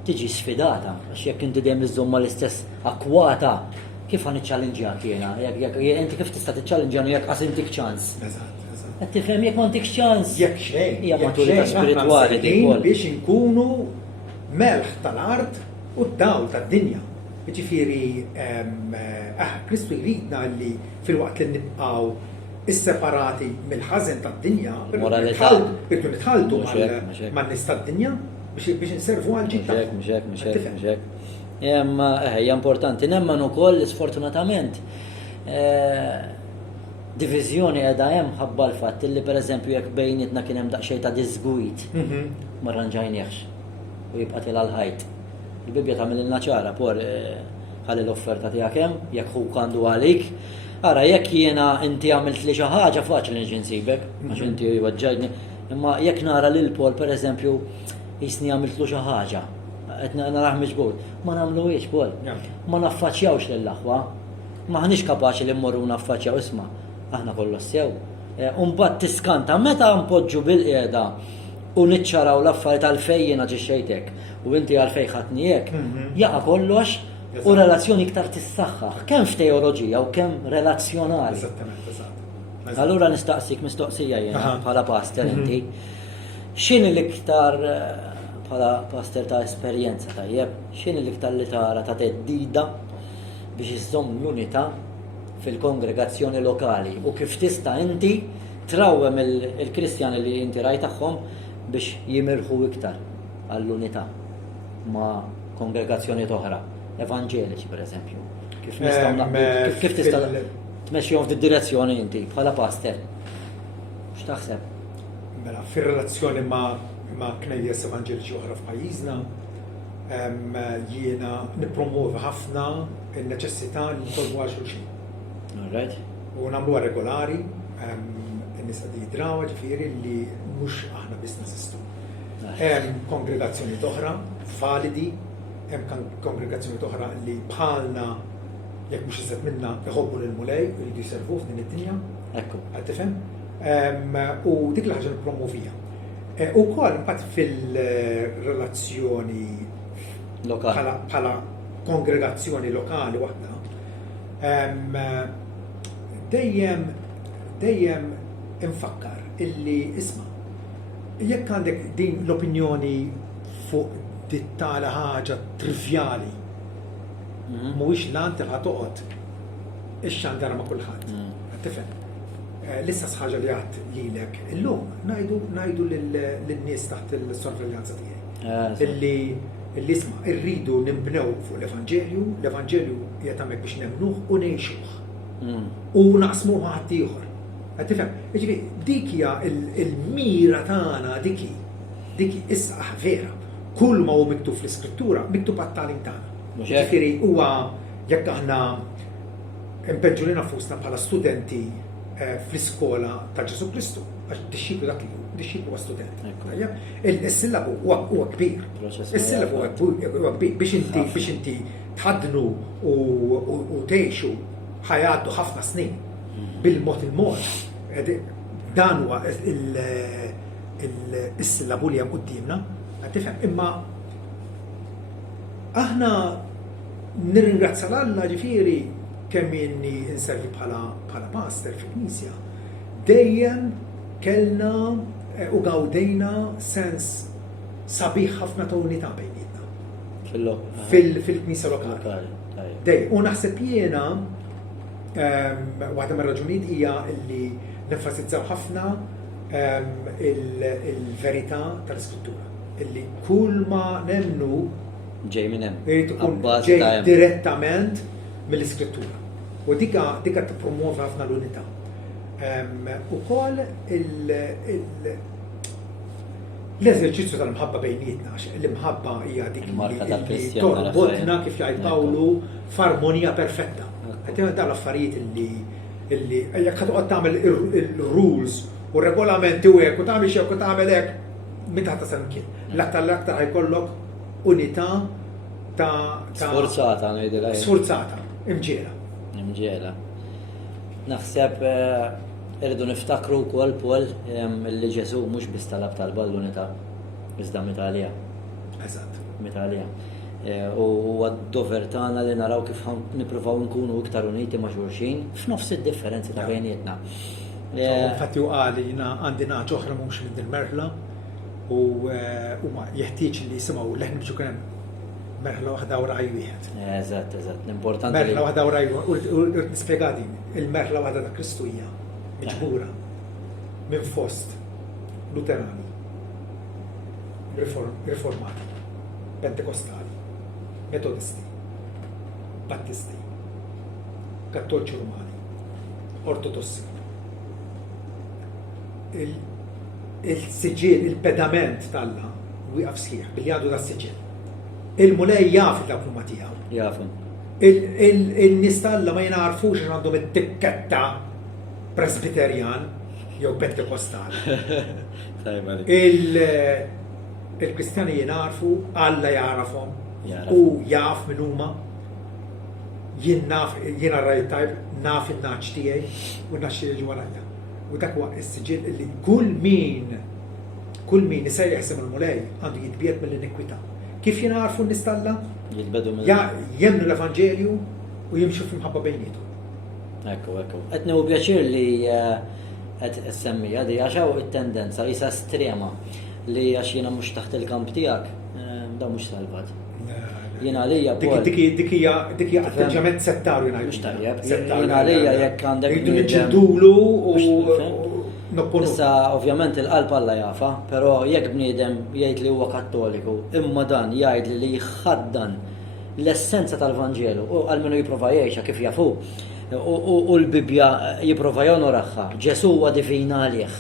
tiġi sfidata. Għax jekk inti dejjem iżżomm mal-istess akkwata, kif ħan iċċallenġjak jiena? Inti kif tista' tiċċallenġjani jekk qas intik ċans? Qed tifhem jekk m'għandekx ċans. Jekk xejn. Hija maturità spiritwali dik biex inkunu melħ tal-art u d-dawl tad-dinja. Ġifieri Kristu jridna li fil-waqt li nibqgħu isseparati mill-ħażen tad-dinja, irdu nitħalltu man-nies tad-dinja biex inservu għal ġid tagħhom. Mhux hekk. Hija importanti nemmen ukoll sfortunatament diviżjoni qiegħda hemm ħabba l-fatt li pereżempju jekk bejnietna kien hemm daqsxejn ta' disgwit ma rranġajniex u jibqa' tilha l-ħajt. Il-Bibja tagħmililna ċara Paul ħalli l-offerta tiegħek hemm jekk hu għandu għalik. Ara jekk jiena inti għamilt li xi ħaġa faċli niġi nsibek għax inti waġġajtni, imma jekk nara lil Paul pereżempju jisni għamiltlu xi ħaġa qed narah miġbur, ma nagħmluhiex Paul. Ma naffaċċjawx lill-aħwa. Maħniex kapaċi li mmorru naffaċċjaw isma' aħna kollox sew. U mbagħad tiskanta meta npoġġu bil-qiegħda u niċċaraw l-affarijiet għalfejn jiena ġixxejtek u inti għalfejn ħadni hekk, jaqa' kollox u relazzjoni iktar tissaħħaħ, kemm f'teoloġija u kemm relazzjonali. Eżattament. Allura nistaqsik mistoqsija jiena bħala pastor inti. X'inhi l-iktar bħala pastor ta' esperjenza tajjeb, x'inhi l-iktar li tara ta' teddida biex iżżomm l-unità fil-kongregazzjoni lokali u kif tista' inti trawwem il-Kristjani li inti raj tagħhom biex jimirħu iktar għall-unità ma' kongregazzjonijiet oħra, evanġeliċi pereżempju. Kif tista' tmexxihom f'direzzjoni inti bħala pastor? X'taħseb? Mela fir-relazzjoni ma' knejjes evanġeliċi oħra f'pajjiżna jiena nippromovi ħafna n-neċessità li nitolbu għal xulxin. U nagħmluha regolari, n-nies qed jidraw ġifieri li mhux aħna biss nasistu. Hemm kongregazzjonijiet oħra validi, hemm kongregazzjonijiet oħra li bħalna jekk mhux iżgħet minna iħobbu lil mulej u jridu jservuh f'din id-dinja. Ekku. Qed tifhem? U dik l-ħaġa nippromovija. Ukoll imbagħad fil-relazzjoni bħala kongregazzjoni lokali waħda dejjem infakkar illi isma' jekk għandek din l-opinjoni fuq dittala ħaġa trivjali mhuwiex lan tilħaq toqgħod ix-xandara ma' kulħadd. Tifhem? L-istess ħaġa li għadt lilek illum ngħidu lin-nies taħt il-sorveljanza tiegħi. Illi isma' irridu nimbnew fuq l-Evanġelju qiegħed hemmhekk biex nemmnuh u ngħixuh. U naqsmuh ma' ħadd ieħor. Qed tifhem? Jiġifieri dik hija l-mira tagħna dik issa vera. Kull ma hu miktub fl-Iskrittura miktub għat-tagħlim tagħna. Jiġifieri huwa jekk aħna impeġġu li nafusna bħala studenti fl-iskola ta' Ġesu Kristu, għax dixxiplu dak li dixxiplu huwa student. Is-sillabu huwa kbir. Is-sillabu huwa kbir biex inti tħaddnu u tgħixu ħajgħaddu ħafna snin bil-mod il-mod. Dan huwa is-sillabu li hemm qudiemna, qed tifhem. Imma aħna nirringrazzja l-Alla ġifieri kemm inni inservi bħala master fil-Knisja, dejjem kellna u gawdejna sens sabiħ ħafna ta' unità bejnietna. Fil-Knisja lokali. Dej, u naħseb jiena waħda mir-raġunijiet hija li nenfasizzaw ħafna il-verità tal-Iskrittura. Illi kull ma nemnu ġej minn hemm. Ġej direttament mill-Iskrittura. U dika tippromuova ħafna l-unità. Ukoll l-eżerċizzju tal-mħabba bejnietna, l-imħabba hija dik li torbotna kif jgħid Pawlu f'armonija perfetta. Qed dawn l-affarijiet illi jekk toqgħod tagħmel il-rules u regolamenti u hekk u tagħmel xi u tagħmel hekk min taħta semkien. L-aktar ħajkollok unità ta' sforzata ngħidilha. Sforzata, imġiela. Naħseb irridu niftakru wkoll Paul li Ġesu mhux biss talab talba l-unità iżda mitalija. Eżatt. Mitalija. U għad-dover tagħna li naraw kif nippruvaw nkunu iktar uniti ma' xulxin f'nofs id-differenzi ta' bejnietna. Infatti qali jiena għandi ngħid oħra mhux minn din merħla u ma jeħtieġ li jisimgħu leħn biex ikun hemm merħla waħda u raj wieħed. Eżatt, l-importanti. Merħla waħda u raj u nispjegati, il-merħla waħda ta' Kristu hija miġbura minn fost Luterani, Riformati, Pentekostali, Metodisti, Battisti, Kattoliċi Rumani, Ortodossi. Il-siġil, il-pedament tal-la wieqaf sħiħ billi għadu da siġil. Il-mulej jaf il-dawk tiegħu. Jafu. Il-nies talla ma jnarfux għandhom it-tikketta presbiterjan jew pentekostali. Il-Kristjani jinarfu, Alla jarafhom u jaf min huma. Jien rajt tajb naf in-naċ tiegħi u n-naċ tiegħi ġwarajja. U dak huwa s-siġil li kull min isejjaħ isem il-mulej għandu jitbiet mill-inikwità. Kif jinarfu n-nistalla? Jitbedu jemnu l-Evanġelju u jimxu f'imħabba bejnietu. Ekku. Qed nieħu pjaċir li qed semmija di għaxaw it-tendenza li sa estrema li għax jiena mhux taħt il-kamp tiegħek, da mhux salvat. Jiena għalija dik hija atteġġament settarju ngħidu. Mhux tajjeb. Jiena għalija jekk għandek jridu niġġildulu u nopponu. Issa ovvjament il-qalb Alla jafa, però jekk bniedem jgħid li huwa Kattoliku, imma dan jgħid li jħaddan l-essenza tal-Vanġelu u għalmenu jipprova jgħixha kif jafu u l-Bibja jipprova jonoraħħa, Ġesu huwa divina għalih.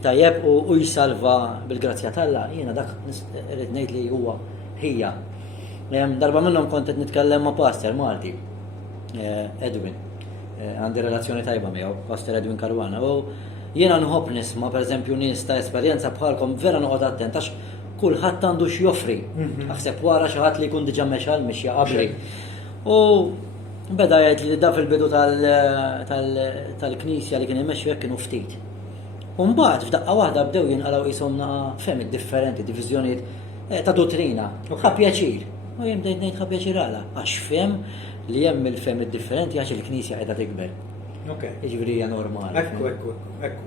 Tajjeb u jisalva bil-grazzja tal-Alla, jiena dak irid ngħid li huwa hija. Darba minnhom kont qed nitkellem ma' Pastor Malti, Edwin. Għandi relazzjoni tajba miegħu, Pastor Edwin Karwana. Jiena nħobb nisma' pereżempju nies ta' esperjenza bħalkom vera noqgħod attent għax kulħadd għandu x'joffri. Aħseb wara xi ħadd li jkun diġà mexal mixja qabli. U beda jgħid li da fil-bidu tal-Knisja li kien imexxu hekk kienu ftit. U mbagħad f'daqqa waħda bdew jinqalgħu qishomna fehmiet differenti, diviżjonijiet ta' dottrina. Ħa pjaċir. U jien bdejt ngħid ħa pjaċir għala għax fehem li hemm il-fehmiet differenti għax il-Knisja qiegħda tikber. Jiġifieri hija normali. Ekku.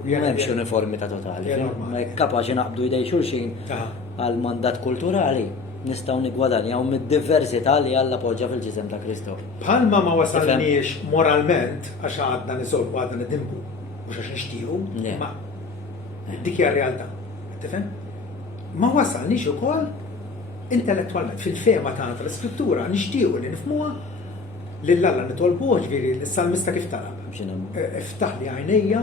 M'hemmx uniformità totali. Kapaċi naqbdu jdej xulxin għal mandat kulturali nistgħu nigwadanjaw mid-diversità li Alla poġġa fil-ġisem ta' Kristu. Bħalma ma wasalniex moralment għax għadna nisolbu għadna nidimbu mhux għax nixtiequ, ma dik hija r-realtà. Tifhem? Ma wasalniex ukoll intellettwalment fil-fehma tagħna tal-Iskrittura nixtiequ li nifhmuha lill-Alla nitolbuh ġifieri l-salmista kif talab. Iftaħ li għajnejja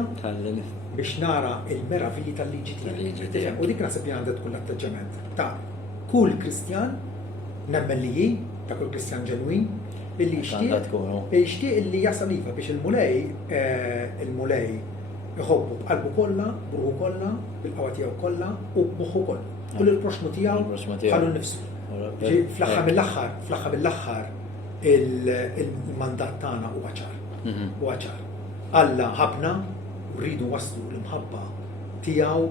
biex nara il-meravilji tal-liġi tiegħek. U dik naħseb li għandha tkun l-atteġġament ta' kull Kristjan nemmen li ta' kull Kristjan ġenwin illi jixtieq illi jasal iva biex il-mulej iħobbu b'qalbu kollha, b'ruħu kollha, bil-qawwa tiegħu kollha u b'moħħu kollu. Kull il-proxmu tiegħu ħallu nnifsu. Fl-aħħar mill-aħħar il-mandat tagħna huwa ċar. Huwa ċar. Alla ħabna u rridu waslu l-imħabba tiegħu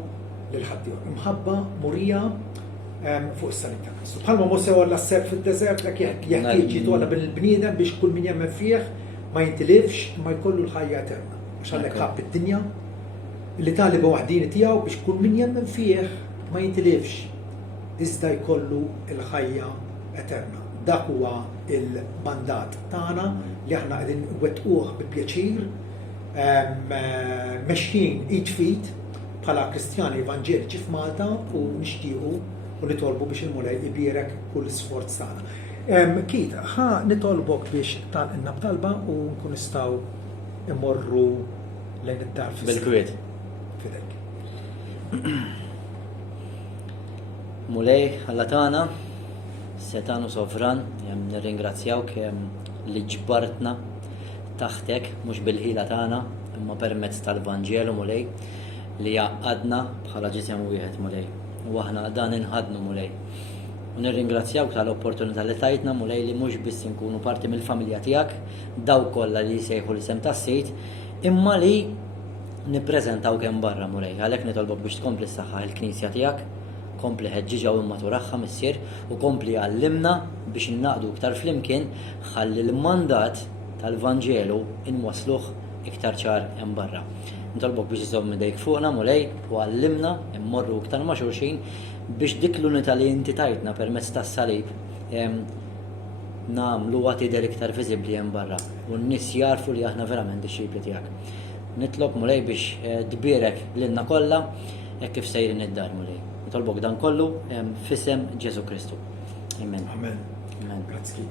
lil ħaddieħor. Imħabba murija fuq is-salib ta' Kristu. Bħalma Mose walla s-serq fid-deżert lek jeħtieġ jitwalla bil-bniedem biex kull min jemmen fih ma jintilifx ma jkollu l-ħajja eterna. Għax għalhekk ħabb id-dinja li taliba waħdini tiegħu biex kull min jemmen fih ma jintilifx iżda jkollu l-ħajja eterna. Dak huwa il-mandat tagħna li aħna qegħdin wettquh bi pjaċir mexjin id fit bħala Kristjani Evanġeliċi f'Malta u nixtiequ u nitolbu biex il-mulej ibierek kull sforz tagħna. Kit, nitolbok biex tagħmilna b'talba u nkun nistgħu immorru lejn id-dar bil-kwiet. Fidek. Mulej Alla tagħna, Setanu Sovran, nirringrazzjawk li ġbartna taħtek mhux bil-ħila tagħna imma permezz tal-Vanġelu mulej li jaqadna bħala ġisem wieħed mulej. U aħna dan inħadnu mulej. U nirringrazzjawk tal-opportunità li tajtna mulej li mhux biss inkunu parti mill-familja tiegħek, daw kollha li jsejħu l-isem tas-Sejt, imma li nippreżentaw kemm barra mulej. Għalhekk nitolbok biex tkompli s-saħħa il-Knisja tiegħek, kompli ħeġġiġa u imma turaħħa missier u kompli għallimna biex innaqdu iktar flimkien ħalli l-mandat tal-Vanġelu inwasluh iktar ċar hemm barra. Nitolbok biex iżomm idejk fuqna mulej u għallimna immorru iktar ma' xulxin biex dik l-unità li inti tajtna permezz tas-salib nagħmlu tidher iktar viżibbli hemm barra u n-nies jarfu li aħna verament ix-xibli tiegħek. Nitlob mulej biex tbierek lilna kollha hekk kif sejrin id-dar mulej. Nitolbok dan kollu f'isem Ġesu Kristu. Amen. Amen. Grazzi.